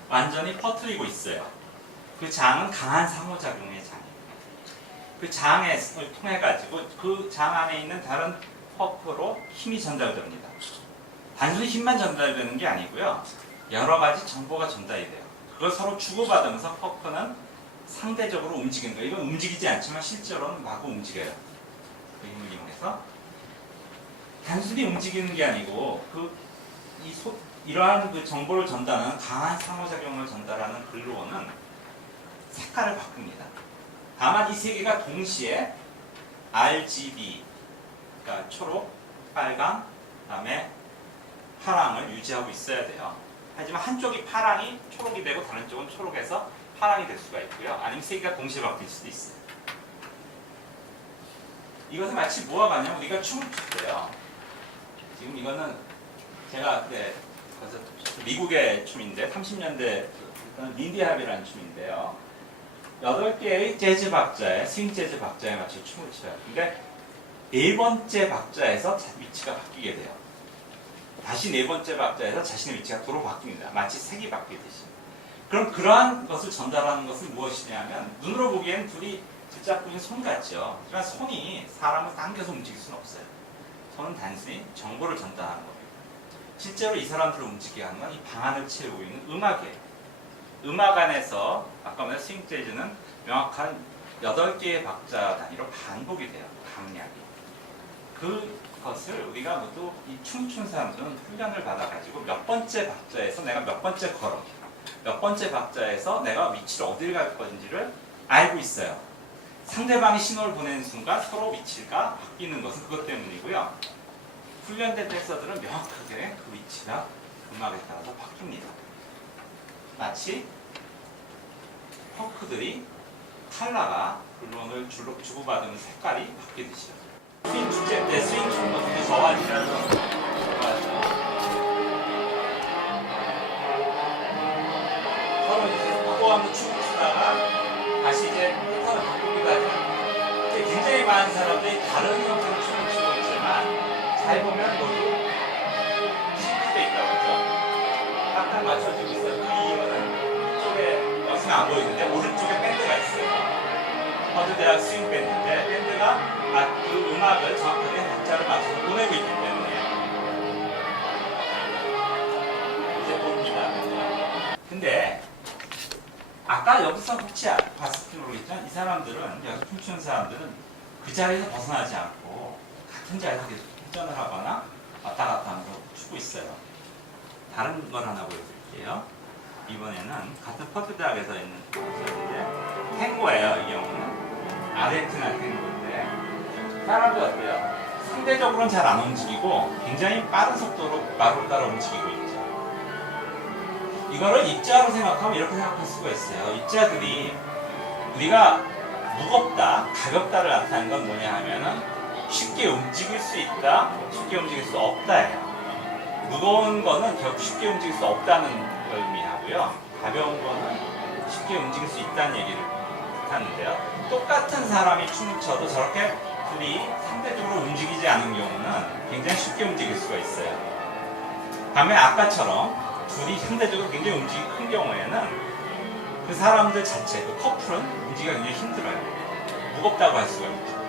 완전히 퍼뜨리고 있어요. 그 장은 강한 상호작용의 장이에요. 그 장에 통해 가지고 그 장 안에 있는 다른 쿼크로 힘이 전달됩니다. 단순히 힘만 전달되는 게 아니고요. 여러 가지 정보가 전달이 돼요. 그걸 서로 주고받으면서 쿼크는 상대적으로 움직이는 거예요. 이건 움직이지 않지만 실제로는 마구 움직여요. 그 힘을 이용해서. 단순히 움직이는 게 아니고 이러한 그 정보를 전달하는 강한 상호작용을 전달하는 글로는 색깔을 바꿉니다. 다만 이 세 개가 동시에 RGB, 그러니까 초록, 빨강, 그다음에 파랑을 유지하고 있어야 돼요. 하지만 한쪽이 파랑이 초록이 되고 다른 쪽은 초록에서 파랑이 될 수가 있고요. 아니면 세 개가 동시에 바뀔 수도 있어요. 이것은 마치 뭐와 같냐면 우리가 춤을 출 때요. 지금 이거는 제가 그때 미국의 춤인데 30년대 린디 합이라는 춤인데요. 8개의 재즈 박자에 스윙 재즈 박자에 맞춰 춤을 춰요. 근데 네 번째 박자에서 위치가 바뀌게 돼요. 다시 네 번째 박자에서 자신의 위치가 도로 바뀝니다. 마치 색이 바뀌듯이. 그럼 그러한 것을 전달하는 것은 무엇이냐면 눈으로 보기엔 둘이 붙잡고 있는 손 같죠. 하지만 손이 사람을 당겨서 움직일 수는 없어요. 손은 단순히 정보를 전달하는 겁니다. 실제로 이 사람들을 움직이게 하는 건 이 방 안을 채우고 있는 음악이에요. 음악 안에서 아까 말한 스윙 재즈는 명확한 8개의 박자 단위로 반복이 돼요. 강약이. 그것을 우리가 모두 이 춤춘 사람들은 훈련을 받아가지고 몇 번째 박자에서 내가 몇 번째 걸음, 몇 번째 박자에서 내가 위치를 어디를 갈 건지를 알고 있어요. 상대방이 신호를 보내는 순간 서로 위치가 바뀌는 것은 그것 때문이고요. 훈련된 댄서들은 명확하게 그 위치가 음악에 따라서 바뀝니다. 마치 펑크들이 컬러가 글론을 주고받은 색깔이 바뀌듯이요. 스윙 축제 때 스윙 춤 같은 게 저하지라서 서로 이제 또 한번 춤을 추다가 다시 이제 패턴을 바꾸기도 하죠. 굉장히 많은 사람들이 다른 형태의 춤을 추고 있지만 잘 보면 모두 실패돼 있다고 하죠. 딱딱 맞춰지고 있어요. 그 이유는 이쪽에 여기는 안 보이는데 오른쪽에 밴드가 있어요. 허드대학 스윙 밴드인데 밴드가 그 음악을 정확하게 박자를 맞춰서 보내고 있기 때문에 이제 봅니다. 근데 아까 여기서 혹시 봤을지 모르겠지만 이 사람들은 여기서 춤추는 사람들은 그 자리에서 벗어나지 않고 현재하게 회전을 하거나 왔다 갔다 하면서 추고 있어요. 다른 걸 하나 보여드릴게요. 이번에는 같은 퍼프 대학에서 있는 시험인데 탱고예요. 이 경우는 아르헨티나 탱고인데 사람들 어때요? 상대적으로는 잘 안 움직이고 굉장히 빠른 속도로 마루를 따라 움직이고 있죠. 이거를 입자로 생각하면 이렇게 생각할 수가 있어요. 입자들이 우리가 무겁다, 가볍다를 나타내는 건 뭐냐 하면은 쉽게 움직일 수 있다, 쉽게 움직일 수 없다예요. 무거운 거는 결국 쉽게 움직일 수 없다는 걸 의미하고요. 가벼운 거는 쉽게 움직일 수 있다는 얘기를 하는데요. 똑같은 사람이 춤을 춰도 저렇게 둘이 상대적으로 움직이지 않은 경우는 굉장히 쉽게 움직일 수가 있어요. 반면 아까처럼 둘이 상대적으로 굉장히 움직이 큰 경우에는 그 사람들 자체, 그 커플은 움직이기가 굉장히 힘들어요. 무겁다고 할 수가 있죠.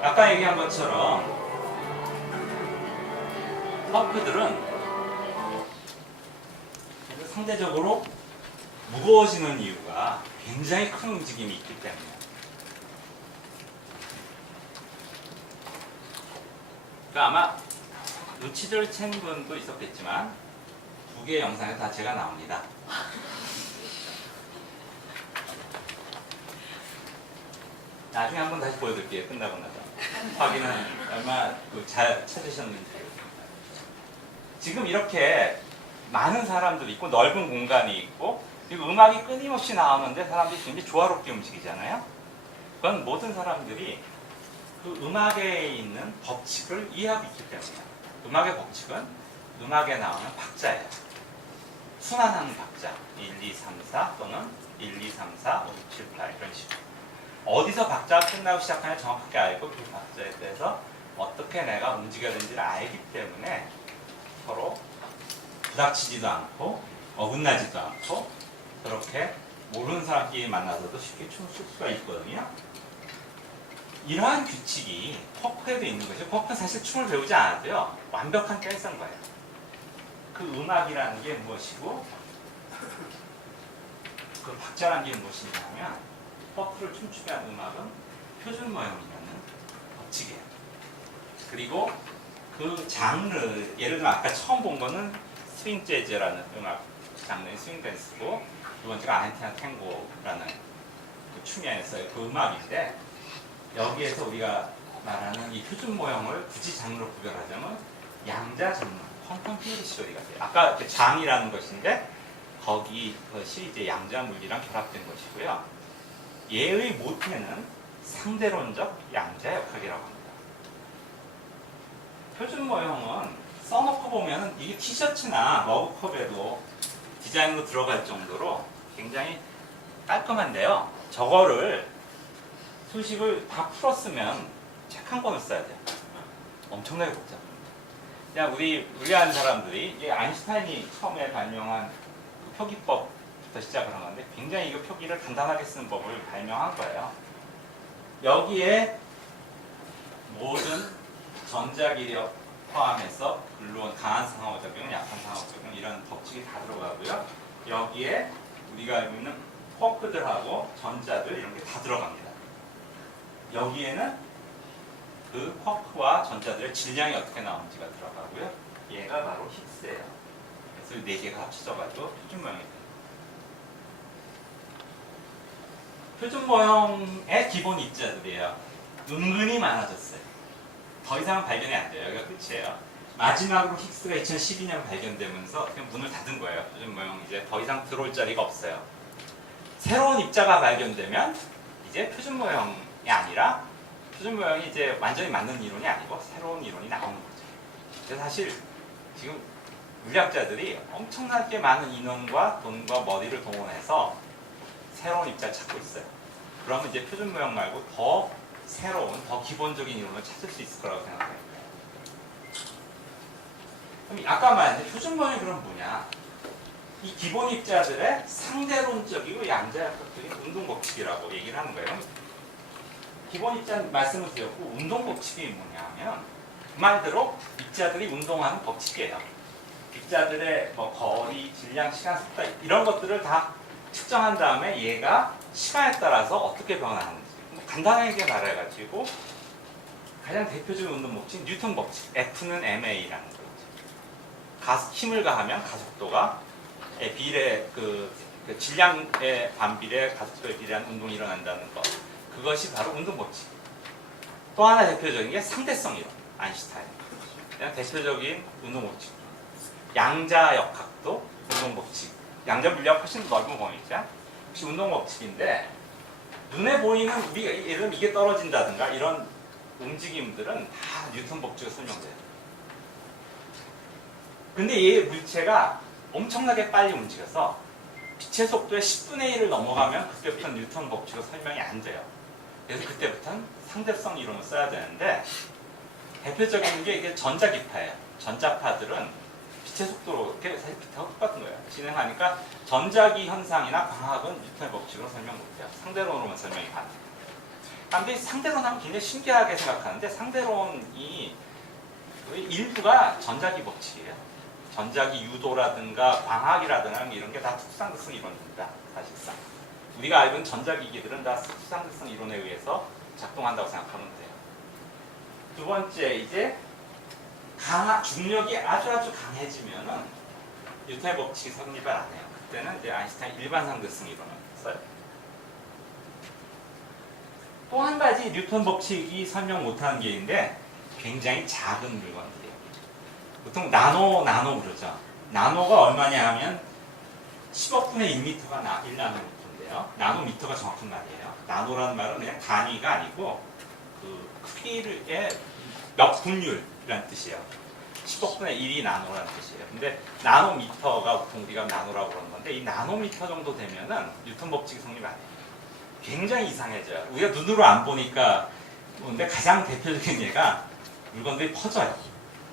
아까 얘기한 것처럼 커플들은 상대적으로 무거워지는 이유가 굉장히 큰 움직임이 있기 때문이에요. 그러니까 아마 눈치를 챈 분도 있었겠지만 두 개의 영상에 다 제가 나옵니다. 나중에 한번 다시 보여드릴게요. 끝나고 나서 확인은 얼마나 잘 찾으셨는지. 지금 이렇게 많은 사람들이 있고 넓은 공간이 있고 그리고 음악이 끊임없이 나오는데 사람들이 굉장히 조화롭게 움직이잖아요. 그건 모든 사람들이 그 음악에 있는 법칙을 이해하고 있기 때문이에요. 음악의 법칙은 음악에 나오는 박자예요. 순환하는 박자 1, 2, 3, 4 또는 1, 2, 3, 4, 5, 6, 7, 8 이런 식으로 어디서 박자가 끝나고 시작하냐 정확하게 알고 그 박자에 대해서 어떻게 내가 움직여야 되는지를 알기 때문에 서로 부닥치지도 않고 어긋나지도 않고 그렇게 모르는 사람끼리 만나서도 쉽게 춤을 출 수가 있거든요. 이러한 규칙이 포크에도 있는 것이고 포크는 사실 춤을 배우지 않아도요. 완벽한 댄서인 거예요. 그 음악이라는 게 무엇이고 그 박자라는 게 무엇이냐 하면 포크를 춤추게 한 음악은 표준 모형이라는 법칙이에요. 그리고 그 장르, 예를 들면 아까 처음 본 거는 스윙 재즈라는 음악 장르의 스윙 댄스고 두 번째가 아르헨티나 탱고라는 그 춤이었어요. 그 음악인데 여기에서 우리가 말하는 이 표준 모형을 굳이 장르로 구별하자면 양자 장르, 펑펑 피리시오리가 돼요. 아까 그 장이라는 것인데 거기 그것이 이제 양자 물리랑 결합된 것이고요. 얘의 모태는 상대론적 양자 역학이라고 합니다. 표준 모형은 써놓고 보면은 이게 티셔츠나 머그컵에도 디자인으로 들어갈 정도로 굉장히 깔끔한데요. 저거를 수식을 다 풀었으면 책 한 권을 써야 돼요. 엄청나게 복잡합니다. 그냥 우리 아는 사람들이 이게 아인슈타인이 처음에 발명한 그 표기법부터 시작을 한 건데 굉장히 이거 표기를 간단하게 쓰는 법을 발명한 거예요. 여기에 모든 전자기력 포함해서 물론 강한 상하작용, 약한 상하작용 이런 법칙이 다 들어가고요. 여기에 우리가 알고 있는 쿼크들하고 전자들 이런 게 다 들어갑니다. 여기에는 그 쿼크와 전자들의 질량이 어떻게 나오는지가 들어가고요. 얘가 바로 힉스예요. 그래서 네 개가 합쳐져가지고 표준 모형이 됩니다. 표준 모형의 기본 입자들이에요. 은근히 많아졌어요. 더 이상은 발견이 안 돼요. 여기가 끝이에요. 마지막으로 힉스가 2012년 발견되면서 그냥 문을 닫은 거예요. 표준 모형 이제 더 이상 들어올 자리가 없어요. 새로운 입자가 발견되면 이제 표준 모형이 아니라 표준 모형이 이제 완전히 맞는 이론이 아니고 새로운 이론이 나오는 거죠. 그래서 사실 지금 물리학자들이 엄청나게 많은 인원과 돈과 머리를 동원해서 새로운 입자를 찾고 있어요. 그러면 이제 표준 모형 말고 더 새로운, 더 기본적인 이론을 찾을 수 있을 거라고 생각해요. 그럼 아까 말한 표준 모형이 그럼 뭐냐? 이 기본 입자들의 상대론적이고 양자역학적인 운동 법칙이라고 얘기를 하는 거예요. 기본 입자 말씀을 드렸고 운동 법칙이 뭐냐 하면 그 말대로 입자들이 운동하는 법칙이에요. 입자들의 뭐 거리, 질량, 시간, 속도 이런 것들을 다 측정한 다음에 얘가 시간에 따라서 어떻게 변화하는지 간단하게 말해가지고 가장 대표적인 운동 법칙 뉴턴 법칙. F는 ma라는 거죠. 힘을 가하면 가속도가 비례 그 질량의 반비례 가속도에 비례한 운동이 일어난다는 것. 그것이 바로 운동 법칙. 또 하나 대표적인 게 상대성 이론. 아인슈타인. 그냥 대표적인 운동 법칙. 양자 역학도 운동 법칙. 양자 물리학 훨씬 더 넓은 범위죠. 역시 운동 법칙인데 눈에 보이는 우리가 예를 들면 이게 떨어진다든가 이런 움직임들은 다 뉴턴 법칙으로 설명돼요. 근데 이 물체가 엄청나게 빨리 움직여서 빛의 속도의 10분의 1을 넘어가면 그때부터는 뉴턴 법칙으로 설명이 안 돼요. 그래서 그때부터는 상대성 이론을 써야 되는데 대표적인 게 이게 전자기파예요. 전자파들은 빛의 속도로 이렇게 사실 빛하고 똑같은 거예요. 진행하니까 전자기 현상이나 광학은 뉴턴의 법칙으로 설명 못해요. 상대론으로만 설명이 가능해요. 근데 상대론 하면 굉장히 신기하게 생각하는데 상대론이 일부가 전자기 법칙이에요. 전자기 유도라든가 광학이라든가 이런 게 다 특수상대성 이론입니다. 사실상. 우리가 알고 있는 전자기기들은 다 특수상대성 이론에 의해서 작동한다고 생각하면 돼요. 두 번째 이제 중력이 아주 강해지면은 뉴턴의 법칙이 성립을 안 해요. 그때는 이제 아인슈타인 일반 상대성 이론을 써요. 또 한 가지 뉴턴 법칙이 설명 못하는 게 있는데 굉장히 작은 물건들이에요. 보통 나노 그러죠. 나노가 얼마냐 하면 10억 분의 1m가 1나노미터인데요. 나노미터가 정확한 말이에요. 나노라는 말은 그냥 단위가 아니고 그 크기의 몇 분율이라는 뜻이에요. 10억 분의 1이 나노라는 뜻이에요. 근데 나노미터가 보통 우리가 나노라고 그러는 건데 이 나노미터 정도 되면은 뉴턴 법칙이 성립 안 해요. 굉장히 이상해져요. 우리가 눈으로 안 보니까 근데 가장 대표적인 예가 물건들이 퍼져요.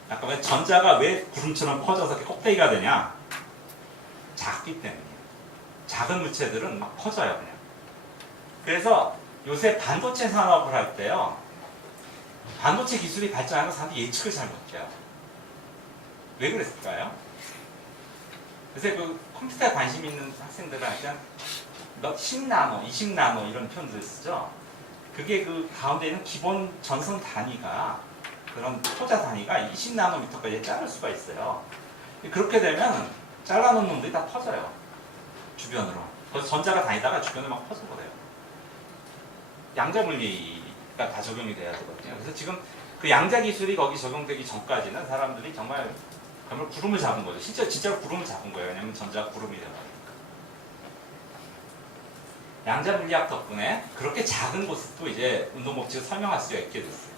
아까 왜 전자가 왜 구름처럼 퍼져서 이렇게 껍데기가 되냐? 작기 때문이에요. 작은 물체들은 막 퍼져요, 그냥. 그래서 요새 반도체 산업을 할 때요. 반도체 기술이 발전하는 사람들이 예측을 잘 못해요. 왜 그랬을까요? 요새 그 컴퓨터에 관심 있는 학생들은 일단 몇 10나노, 20나노 이런 표현들 쓰죠. 그게 그 가운데 있는 기본 전선 단위가 그런 포자 단위가 20나노미터까지 자를 수가 있어요. 그렇게 되면 잘라놓은 놈들이 다 퍼져요. 주변으로. 그래서 전자가 다니다가 주변에 막 퍼져버려요. 양자물리가 다 적용이 돼야 되거든요. 그래서 지금 그 양자 기술이 거기 적용되기 전까지는 사람들이 정말 구름을 잡은 거죠. 진짜로 구름을 잡은 거예요. 왜냐면 전자가 구름이 되어요. 양자 물리학 덕분에 그렇게 작은 곳도 이제 운동 법칙을 설명할 수가 있게 됐어요.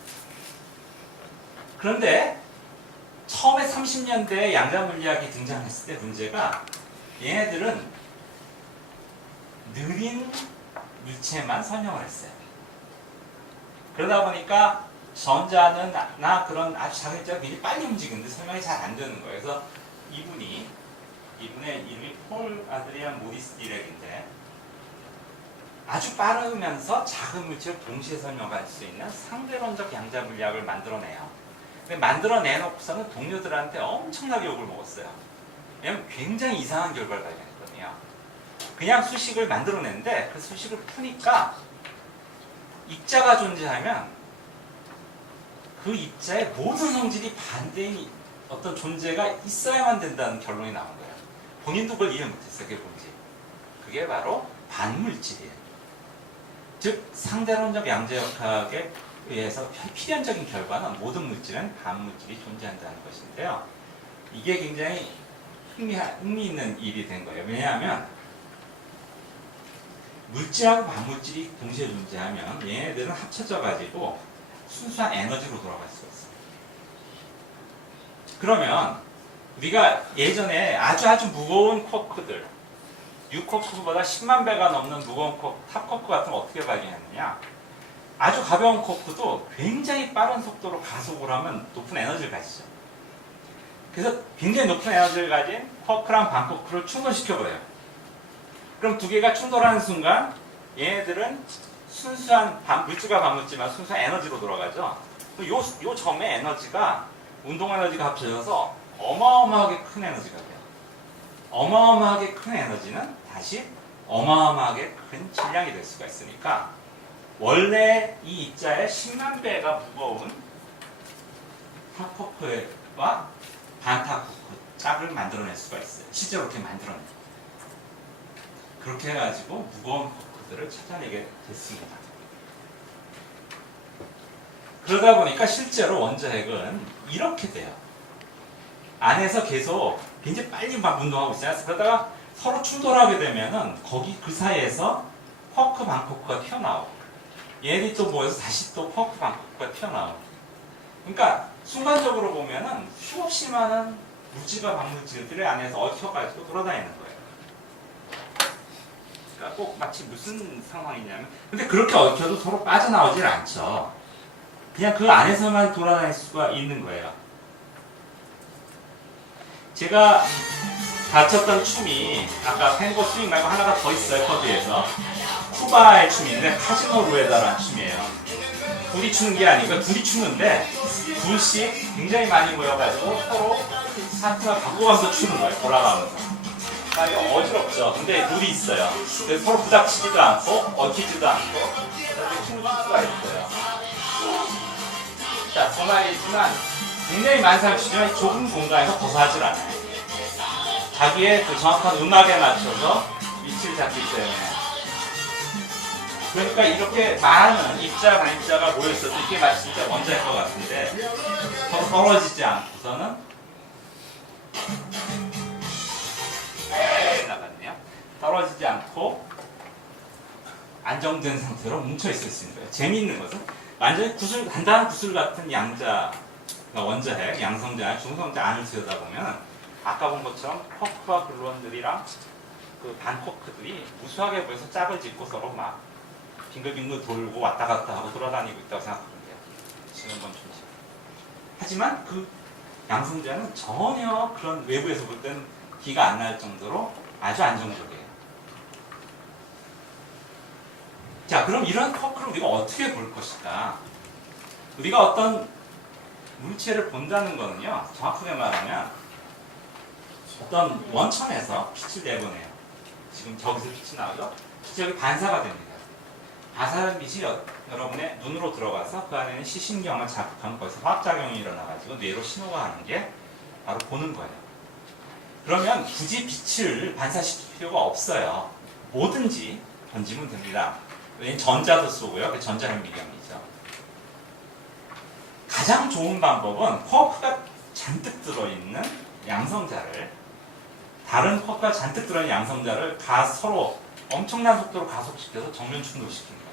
그런데 처음에 30년대에 양자 물리학이 등장했을 때 문제가 얘네들은 느린 물체만 설명을 했어요. 그러다 보니까 전자는 그런 아주 작은 입자가 굉장히 빨리 움직이는데 설명이 잘 안 되는 거예요. 그래서 이분의 이름이 폴 아드리안 모리스 디렉인데 아주 빠르면서 작은 물체를 동시에 설명할 수 있는 상대론적 양자 물리학을 만들어내요. 근데 만들어내놓고서는 동료들한테 엄청나게 욕을 먹었어요. 왜냐면 굉장히 이상한 결과를 발견했거든요. 그냥 수식을 만들어냈는데 그 수식을 푸니까 입자가 존재하면 그 입자의 모든 성질이 반대인 어떤 존재가 있어야만 된다는 결론이 나온 거예요. 본인도 그걸 이해 못했어요. 그게 뭔지. 그게 바로 반물질이에요. 즉 상대론적 양자역학에 의해서 필연적인 결과는 모든 물질은 반물질이 존재한다는 것인데요. 이게 굉장히 흥미있는 일이 된 거예요. 왜냐하면 물질하고 반물질이 동시에 존재하면 얘네들은 합쳐져 가지고 순수한 에너지로 돌아갈 수가 있어요. 그러면 우리가 예전에 아주 무거운 쿼크들 6쿼크보다 10만 배가 넘는 무거운 탑쿼크 같은 거 어떻게 발견했느냐? 아주 가벼운 쿼크도 굉장히 빠른 속도로 가속을 하면 높은 에너지를 가지죠. 그래서 굉장히 높은 에너지를 가진 쿼크랑 반쿼크를 충돌시켜버려요. 그럼 두 개가 충돌하는 순간 얘네들은 순수한 물질과 반물질만 순수한 에너지로 돌아가죠. 요 점의 에너지가 운동 에너지가 합쳐져서 어마어마하게 큰 에너지가 돼요. 어마어마하게 큰 에너지는 다시 어마어마하게 큰 질량이 될 수가 있으니까 원래 이 입자의 10만 배가 무거운 탑코크와 반탑코크 짝을 만들어낼 수가 있어요. 실제로 그렇게 만들어내요. 그렇게 해가지고 무거운 코크들을 찾아내게 됐습니다. 그러다 보니까 실제로 원자핵은 이렇게 돼요. 안에서 계속 굉장히 빨리 막 운동하고 있어요. 그러다가 서로 충돌하게 되면은 거기 그 사이에서 쿼크 반쿼크가 튀어나오고 얘들이 또 모여서 다시 또 쿼크 반쿼크가 튀어나오고 그러니까 순간적으로 보면은 수없이 많은 물질과 반물질들이 안에서 얽혀가지고 돌아다니는 거예요. 그러니까 꼭 마치 무슨 상황이냐면 근데 그렇게 얽혀도 서로 빠져나오질 않죠. 그냥 그 안에서만 돌아다닐 수가 있는 거예요. 제가 다쳤던 춤이 아까 탱고 스윙 말고 하나가 더 있어요. 커드에서 쿠바의 춤인데 카지노 루에다라는 춤이에요. 둘이 추는 게 아니고 둘이 추는데 둘씩 굉장히 많이 모여가지고 서로 파트너 바꿔가면서 추는 거예요. 돌아가면서. 아, 이거 어지럽죠. 근데 룰이 있어요. 그래서 서로 부닥치지도 않고 얽히지도 않고 이렇게 춤을 출 수가 있어요. 자, 전화이지만 굉장히 많은 사람이 추지만 좁은 공간에서 벗어나질 않아요. 자기의 그 정확한 음악에 맞춰서 위치를 잡기 때문에. 그러니까 이렇게 많은 입자, 반입자가 모여있어도 이게 마치 진짜 원자일 것 같은데 서로 떨어지지 않고서는 나갔네요. 떨어지지 않고 안정된 상태로 뭉쳐있을 수 있는 거예요. 재미있는 것은 완전히 구슬, 단단한 구슬 같은 양자, 그러니까 원자핵, 양성자, 중성자 안을 들여다보면 아까 본 것처럼 쿼크와 글루온들이랑 그 반쿼크들이 무수하게 모여서 짝을 짓고 서로 막 빙글빙글 돌고 왔다 갔다 하고 돌아다니고 있다고 생각하면 돼요. 지난번 중심. 하지만 그 양성자는 전혀 그런 외부에서 볼 때는 기가 안 날 정도로 아주 안정적이에요. 자, 그럼 이런 쿼크를 우리가 어떻게 볼 것일까? 우리가 어떤 물체를 본다는 거는요, 정확하게 말하면 어떤 원천에서 빛을 내보내요. 지금 저기서 빛이 나오죠? 빛이 여기 반사가 됩니다. 반사된 빛이 여러분의 눈으로 들어가서 그 안에는 시신경을 자극하면 거기서 화학작용이 일어나가지고 뇌로 신호가 가는 게 바로 보는 거예요. 그러면 굳이 빛을 반사시킬 필요가 없어요. 뭐든지 던지면 됩니다. 왜냐면 전자도 쏘고요. 그 전자현미경이죠. 가장 좋은 방법은 쿼크가 잔뜩 들어있는 양성자를 다른 쿼크가 잔뜩 들어있는 양성자를 서로 엄청난 속도로 가속시켜서 정면 충돌시키는 거예요.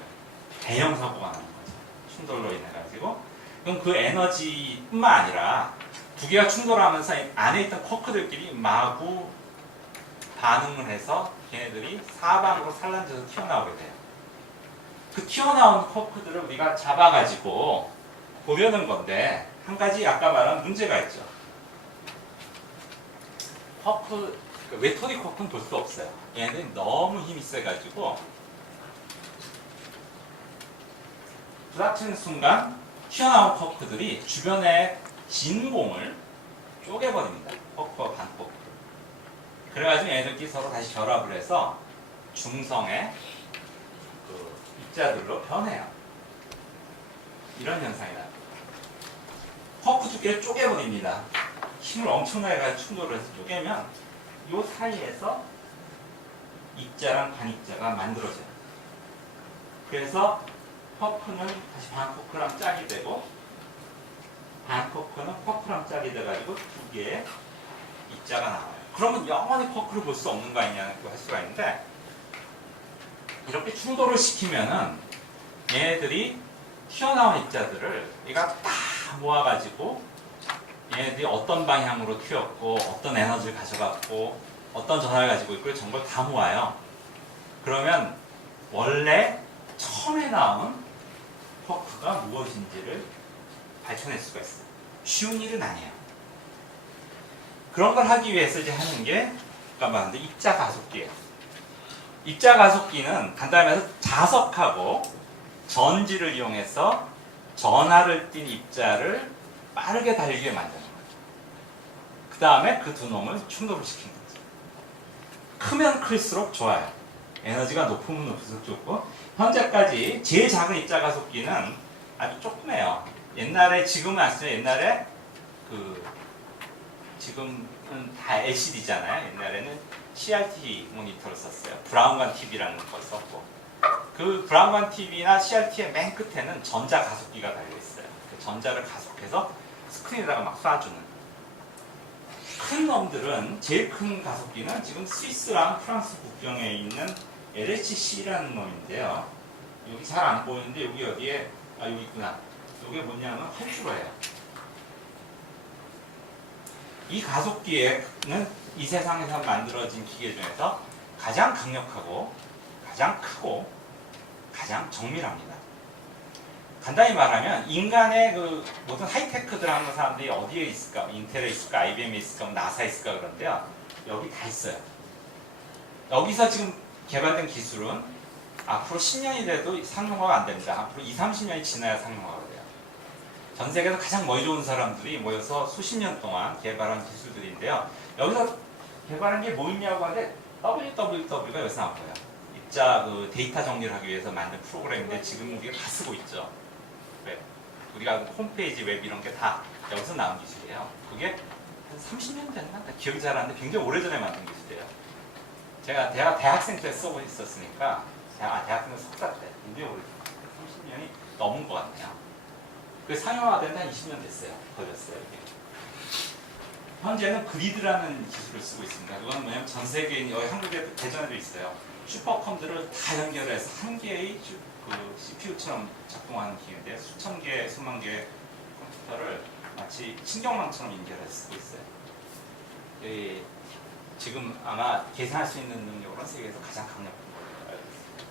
대형 사고가 나는 거죠. 충돌로 인해 가지고. 그럼 그 에너지뿐만 아니라 두 개가 충돌하면서 안에 있던 쿼크들끼리 마구 반응을 해서 걔네들이 사방으로 산란져서 튀어나오게 돼요. 그 튀어나온 쿼크들을 우리가 잡아가지고 보려는 건데 한 가지 아까 말한 문제가 있죠. 쿼크, 외톨이 쿼크는 볼 수 없어요. 얘네들이 너무 힘이 세가지고 부닥치는 순간 튀어나온 쿼크들이 주변의 진공을 쪼개버립니다. 쿼크와 반쿼크. 그래가지고 얘네들끼리 서로 다시 결합을 해서 중성의 그 입자들로 변해요. 이런 현상이 나요. 쿼크 두 개를 쪼개버립니다. 힘을 엄청나게 가지고 충돌을 해서 쪼개면 이 사이에서 입자랑 반입자가 만들어져요. 그래서 쿼크는 다시 반쿼크랑 짝이 되고 반쿼크는 쿼크랑 짝이 돼가지고 두 개의 입자가 나와요. 그러면 영원히 쿼크를 볼 수 없는 거 아니냐는 걸 할 수가 있는데 이렇게 충돌을 시키면은 얘네들이 튀어나온 입자들을 얘가 딱 모아가지고 얘네들이 어떤 방향으로 튀었고 어떤 에너지를 가져갔고 어떤 전하를 가지고 있고 정보를 다 모아요. 그러면 원래 처음에 나온 쿼크가 무엇인지를 밝혀낼 수가 있어요. 쉬운 일은 아니에요. 그런 걸 하기 위해서 이제 하는 게 아까 말한 입자 가속기예요. 입자 가속기는 간단히 말해서 자석하고 전지를 이용해서 전하를 띤 입자를 빠르게 달리게 만드는 거죠. 그 다음에 그 두 놈을 충돌을 시키는 거죠. 크면 클수록 좋아요. 에너지가 높으면 높을수록 좋고 현재까지 제일 작은 입자 가속기는 아주 조그매요. 옛날에 지금은 아시죠? 옛날에 그 지금은 다 LCD잖아요. 옛날에는 CRT 모니터를 썼어요. 브라운관 TV라는 걸 썼고, 그 브라운관 TV나 CRT의 맨 끝에는 전자 가속기가 달려 있어요. 그 전자를 가속해서 스크린에다가 막 쏴주는. 큰 놈들은, 제일 큰 가속기는 지금 스위스랑 프랑스 국경에 있는 LHC라는 놈인데요. 여기 잘 안 보이는데 여기 어디에, 아 여기 있구나. 이게 뭐냐면 8kg예요. 이 가속기에는 이 세상에서 만들어진 기계 중에서 가장 강력하고 가장 크고 가장 정밀합니다. 간단히 말하면 인간의 그 모든 하이테크들 하는 사람들이 어디에 있을까? 인텔에 있을까? IBM에 있을까? 나사에 있을까? 그런데요. 여기 다 있어요. 여기서 지금 개발된 기술은 앞으로 10년이 돼도 상용화가 안 됩니다. 앞으로 2, 30년이 지나야 상용화가 돼요. 전 세계에서 가장 머리 좋은 사람들이 모여서 수십 년 동안 개발한 기술들인데요. 여기서 개발한 게 뭐 있냐고 하는데 www가 여기서 나와요. 입자 그 데이터 정리를 하기 위해서 만든 프로그램인데 지금 우리가 다 쓰고 있죠. 웹. 우리가 홈페이지 웹 이런 게 다 여기서 나온 기술이에요. 그게 한 30년 됐나? 기억이 잘 안 나는데 굉장히 오래전에 만든 기술이에요. 제가 대학생 때 쓰고 있었으니까 대학생 석사 때 굉장히 오래전 30년이 넘은 것 같네요. 그 상용화된 지 한 20년 됐어요. 걸렸어요. 이게. 현재는 그리드라는 기술을 쓰고 있습니다. 그건 뭐냐면 전 세계인 여기 한국에 대전에도 있어요. 슈퍼컴들을 다 연결해서 한 개의 그 CPU처럼 작동하는 기계인데 수천 개, 수만 개의 컴퓨터를 마치 신경망처럼 연결해서 쓰고 있어요. 지금 아마 계산할 수 있는 능력으로는 세계에서 가장 강력한 걸로 알고 있습니다.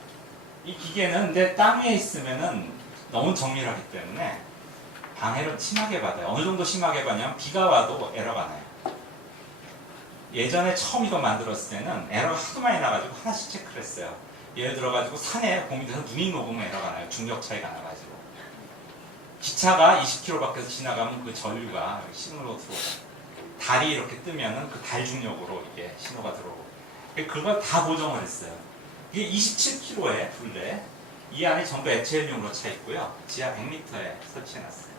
이 기계는 근데 땅 위에 있으면은 너무 정밀하기 때문에 방해를 심하게 받아요. 어느 정도 심하게 받냐면 비가 와도 에러가 나요. 예전에 처음 이거 만들었을 때는 에러가 하도 많이 나가지고 하나씩 체크를 했어요. 예를 들어가지고 산에 공이 돼서 눈이 녹으면 에러가 나요. 중력 차이가 나가지고. 기차가 20km 밖에서 지나가면 그 전류가 신호로 들어오고 달이 이렇게 뜨면은 그 달 중력으로 이게 신호가 들어오고 그걸 다 보정을 했어요. 이게 27km의 둘레 이 안에 전부 액체연료로 차 있고요. 지하 100m에 설치해놨어요.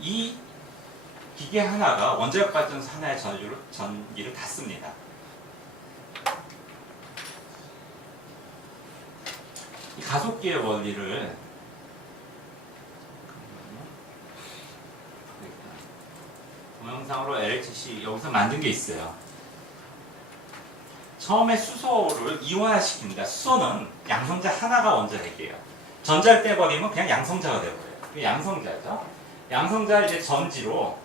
이 기계 하나가 원자력 발전소 하나의 전기를 다 씁니다. 이 가속기의 원리를 동영상으로 LHC 여기서 만든 게 있어요. 처음에 수소를 이온화시킵니다. 수소는 양성자 하나가 원자핵이에요. 전자를 떼버리면 그냥 양성자가 되어버려요. 그게 양성자죠. 양성자를 이제 전지로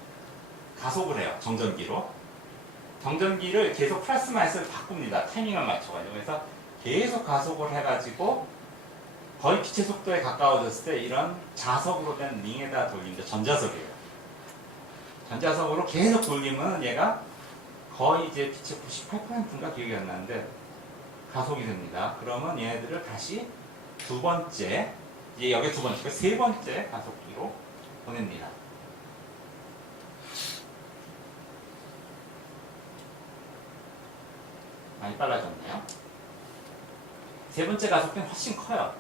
가속을 해요. 정전기로. 정전기를 계속 플러스 마이너스를 바꿉니다. 타이밍을 맞춰가지고. 그래서 계속 가속을 해가지고 거의 빛의 속도에 가까워졌을 때 이런 자석으로 된 링에다 돌립니다. 전자석이에요. 전자석으로 계속 돌리면 얘가 거의 이제 빛의 98%인가 기억이 안 나는데 가속이 됩니다. 그러면 얘네들을 다시 두 번째, 이제 여기 두 번째, 세 번째 가속기로 보냅니다. 많이 빨라졌네요. 세 번째 가속기는 훨씬 커요.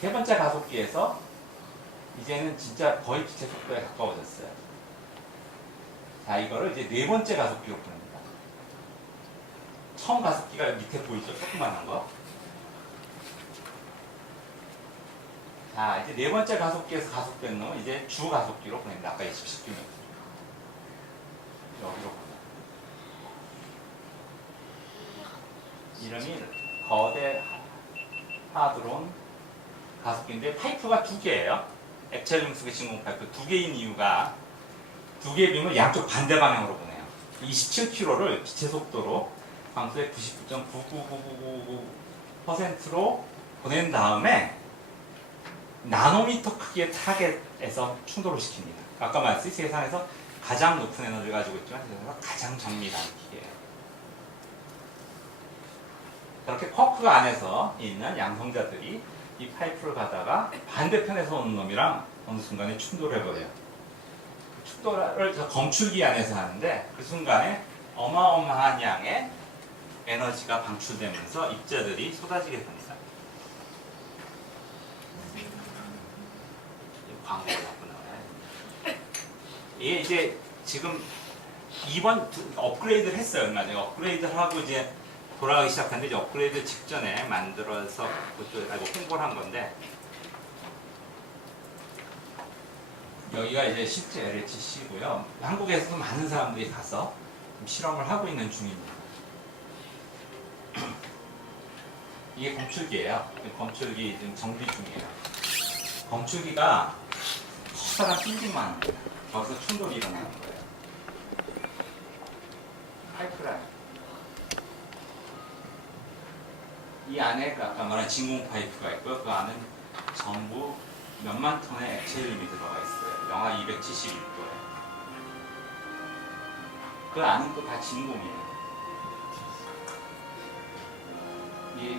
세 번째 가속기에서 이제는 진짜 거의 빛의 속도에 가까워졌어요. 자, 이거를 이제 네 번째 가속기로 보냅니다. 처음 가속기가 밑에 보이죠? 조그만한 거. 자, 이제 네 번째 가속기에서 가속된 놈은 이제 주 가속기로 보냅니다. 아까 27km. 여기로 보냅니다. 이름이 거대 하드론 가속기인데 파이프가 두 개예요. 액체 중속의 진공 파이프 두 개인 이유가 두 개의 빔을 양쪽 반대 방향으로 보내요. 27km를 빛의 속도로 광수의 99.99999%로 보낸 다음에 나노미터 크기의 타겟에서 충돌을 시킵니다. 아까 말했듯이 세상에서 가장 높은 에너지를 가지고 있지만 세상에서 가장 정밀한 기계예요. 그렇게 쿼크가 안에서 있는 양성자들이 이 파이프를 가다가 반대편에서 오는 놈이랑 어느 순간에 충돌해버려요. 그 충돌을 검출기 안에서 하는데 그 순간에 어마어마한 양의 에너지가 방출되면서 입자들이 쏟아지게 됩니다. 광고가 자꾸 나와요. 이게 이제 지금 이번 업그레이드를 했어요. 얼마 전에 업그레이드를 하고 이제 돌아가기 시작하는데 이제 업그레이드 직전에 만들어서 그것도 홍보를 한 건데 여기가 이제 실제 LHC고요. 한국에서도 많은 사람들이 가서 실험을 하고 있는 중입니다. 이게 검출기예요. 검출기 지금 정비 중이에요. 검출기가 커다란 핀딩만 합니다. 거기서 충돌이 일어나는 거예요. 파이프라인. 이 안에 아까 말한 진공 파이프가 있고요. 그 안은 전부 몇만 톤의 액체륨이 들어가 있어요. 영하 271도에. 그 안은 또 다 진공이에요.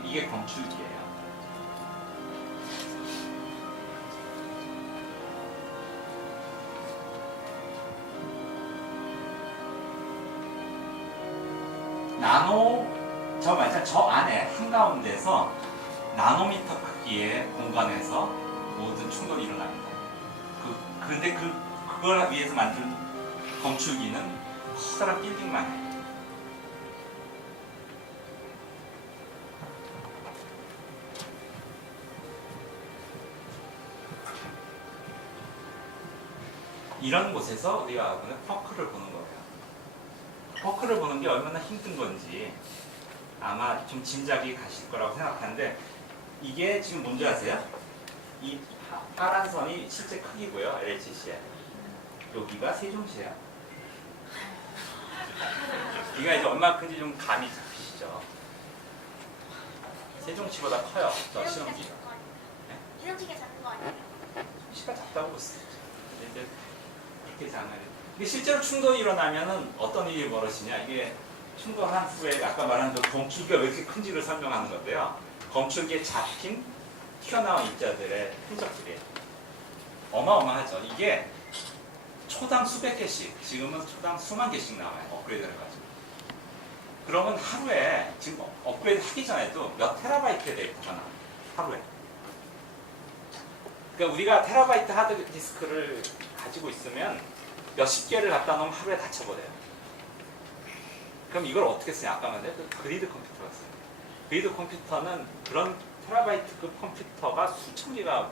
이게 검출기예요. 저 안에 한가운데서 나노미터 크기의 공간에서 모든 충돌이 일어납니다. 그런데 그걸 위해서 만든 검출기는 커다란 빌딩만 해요. 이런 곳에서 우리가 퍼크를 보는 거예요. 퍼크를 보는 게 얼마나 힘든 건지 아마 좀 짐작이 가실 거라고 생각하는데 이게 지금 뭔지 아세요? 이 파란 선이 실제 크기고요. LHC에. 여기가 세종시예요. 이가 이제 얼마 큰지 좀 감이 잡히시죠? 세종시보다 커요. 저 시험지. 세종시가 작은 거 아니에요? 시가 작다고 볼 수 있죠. 근데 이제 그렇게 장을. 근데 실제로 충돌이 일어나면은 어떤 일이 벌어지냐? 이게 충돌한 후에 아까 말한 그 검출기가 왜 이렇게 큰지를 설명하는 건데요. 검출기에 잡힌 튀어나온 입자들의 흔적들이에요. 어마어마하죠. 이게 초당 수백 개씩, 지금은 초당 수만 개씩 나와요. 업그레이드를 해가지고. 그러면 하루에, 지금 업그레이드 하기 전에도 몇 테라바이트의 데이터가 나와요. 하루에. 그러니까 우리가 테라바이트 하드 디스크를 가지고 있으면 몇십 개를 갖다 놓으면 하루에 다 쳐버려요. 그럼 이걸 어떻게 쓰냐? 아까 말한 그 그리드 컴퓨터가 써요. 그리드 컴퓨터는 그런 테라바이트급 컴퓨터가 수천 개가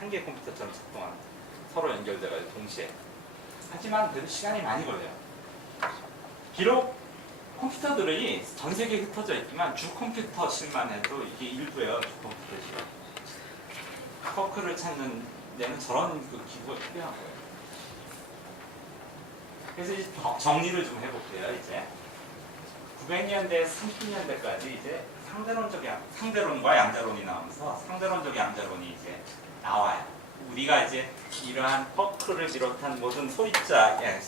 한 개 컴퓨터처럼 작동합니다. 서로 연결돼가지고 동시에. 하지만 그래도 시간이 많이 걸려요. 비록 컴퓨터들이 전 세계에 흩어져 있지만 주 컴퓨터실만 해도 이게 일부예요. 주 컴퓨터실. 퍼크를 찾는 데는 저런 그 기구가 필요한 거예요. 그래서 이제 정리를 좀 해볼게요. 이제 900년대, 30년대까지 이제 상대론과 양자론이 나오면서 상대론적 양자론이 이제 나와요. 우리가 이제 이러한 퍼크를 비롯한 모든 소입자는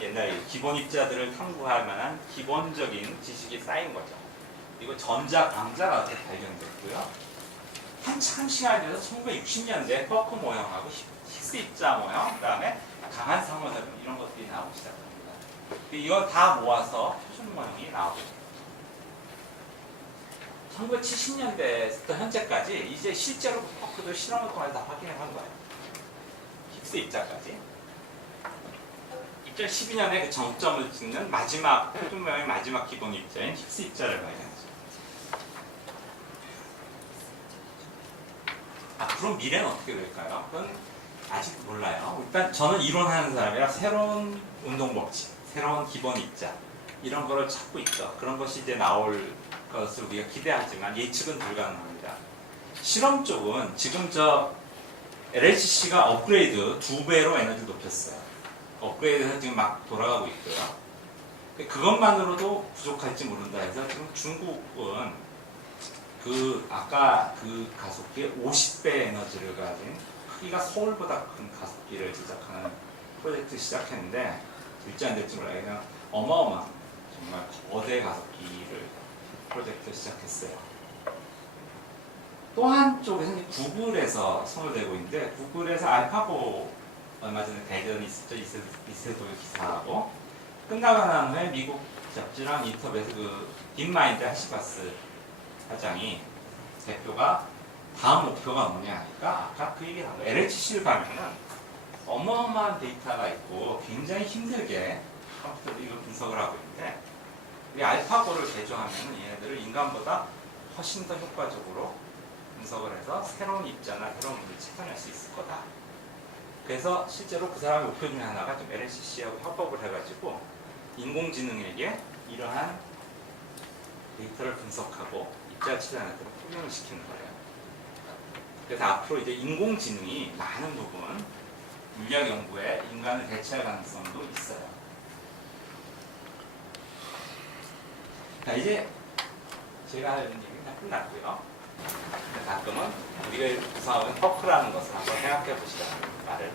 옛날에 기본 입자들을 탐구할 만한 기본적인 지식이 쌓인 거죠. 그리고 전자, 강자가 어떻게 발견됐고요. 한참 시간이 돼서 1960년대 퍼크 모형하고 히스 입자 모형, 그 다음에 강한 상호작용 이런 것들이 나오기 시작합니다. 이건 다 모아서 표준 모형이 나오고 1970년대부터 현재까지 이제 실제로 퍼크도 실험을 통해서 다 확인을 한 거예요. 힙스 입자까지. 2012년에 그 정점을 찍는 마지막 표준 모형의 마지막 기본 입자인 힙스 입자를 발견했죠. 앞으로 미래는 어떻게 될까요? 그건 아직 몰라요. 일단 저는 이론하는 사람이라 새로운 운동 법칙, 새로운 기본 입자 이런 거를 찾고 있죠. 그런 것이 이제 나올 것을 우리가 기대하지만 예측은 불가능합니다. 실험 쪽은 지금 저 LHC가 업그레이드 2배로 에너지를 높였어요. 업그레이드는 지금 막 돌아가고 있고요. 그것만으로도 부족할지 모른다 해서 지금 중국은 아까 그 가속기의 50배 에너지를 가진 크기가 서울보다 큰 가속기를 제작하는 프로젝트 시작했는데 될지 안 될지 몰라요. 그냥 어마어마한 정말 거대 가속기를 프로젝트 시작했어요. 또 한쪽에서는 구글에서 손을 대고 있는데 구글에서 알파고 얼마 전에 대전이 있었죠. 이세돌 기사하고 끝나고 난 후에 미국 잡지랑 인터뷰에서 그 딥마인드 하시바스 사장이 대표가 다음 목표가 뭐냐 하니까 아까 그 얘기를 한 거예요. LHC를 가면은 어마어마한 데이터가 있고 굉장히 힘들게 컴퓨터들이 이걸 분석을 하고 있는데 이 알파고를 개조하면 얘네들을 인간보다 훨씬 더 효과적으로 분석을 해서 새로운 입자나 새로운 문제를 찾아낼 수 있을 거다. 그래서 실제로 그 사람의 목표 중에 하나가 좀 LHC하고 협업을 해가지고 인공지능에게 이러한 데이터를 분석하고 입자를 찾아내도록 훈련을 시키는 거예요. 그래서 앞으로 이제 인공지능이 많은 부분 물리학 연구에 인간을 대체할 가능성도 있어요. 자, 이제 제가 하려는 얘기는 다 끝났고요. 가끔은 우리가 구성하는 터크라는 것을 한번 생각해 보시라는 말을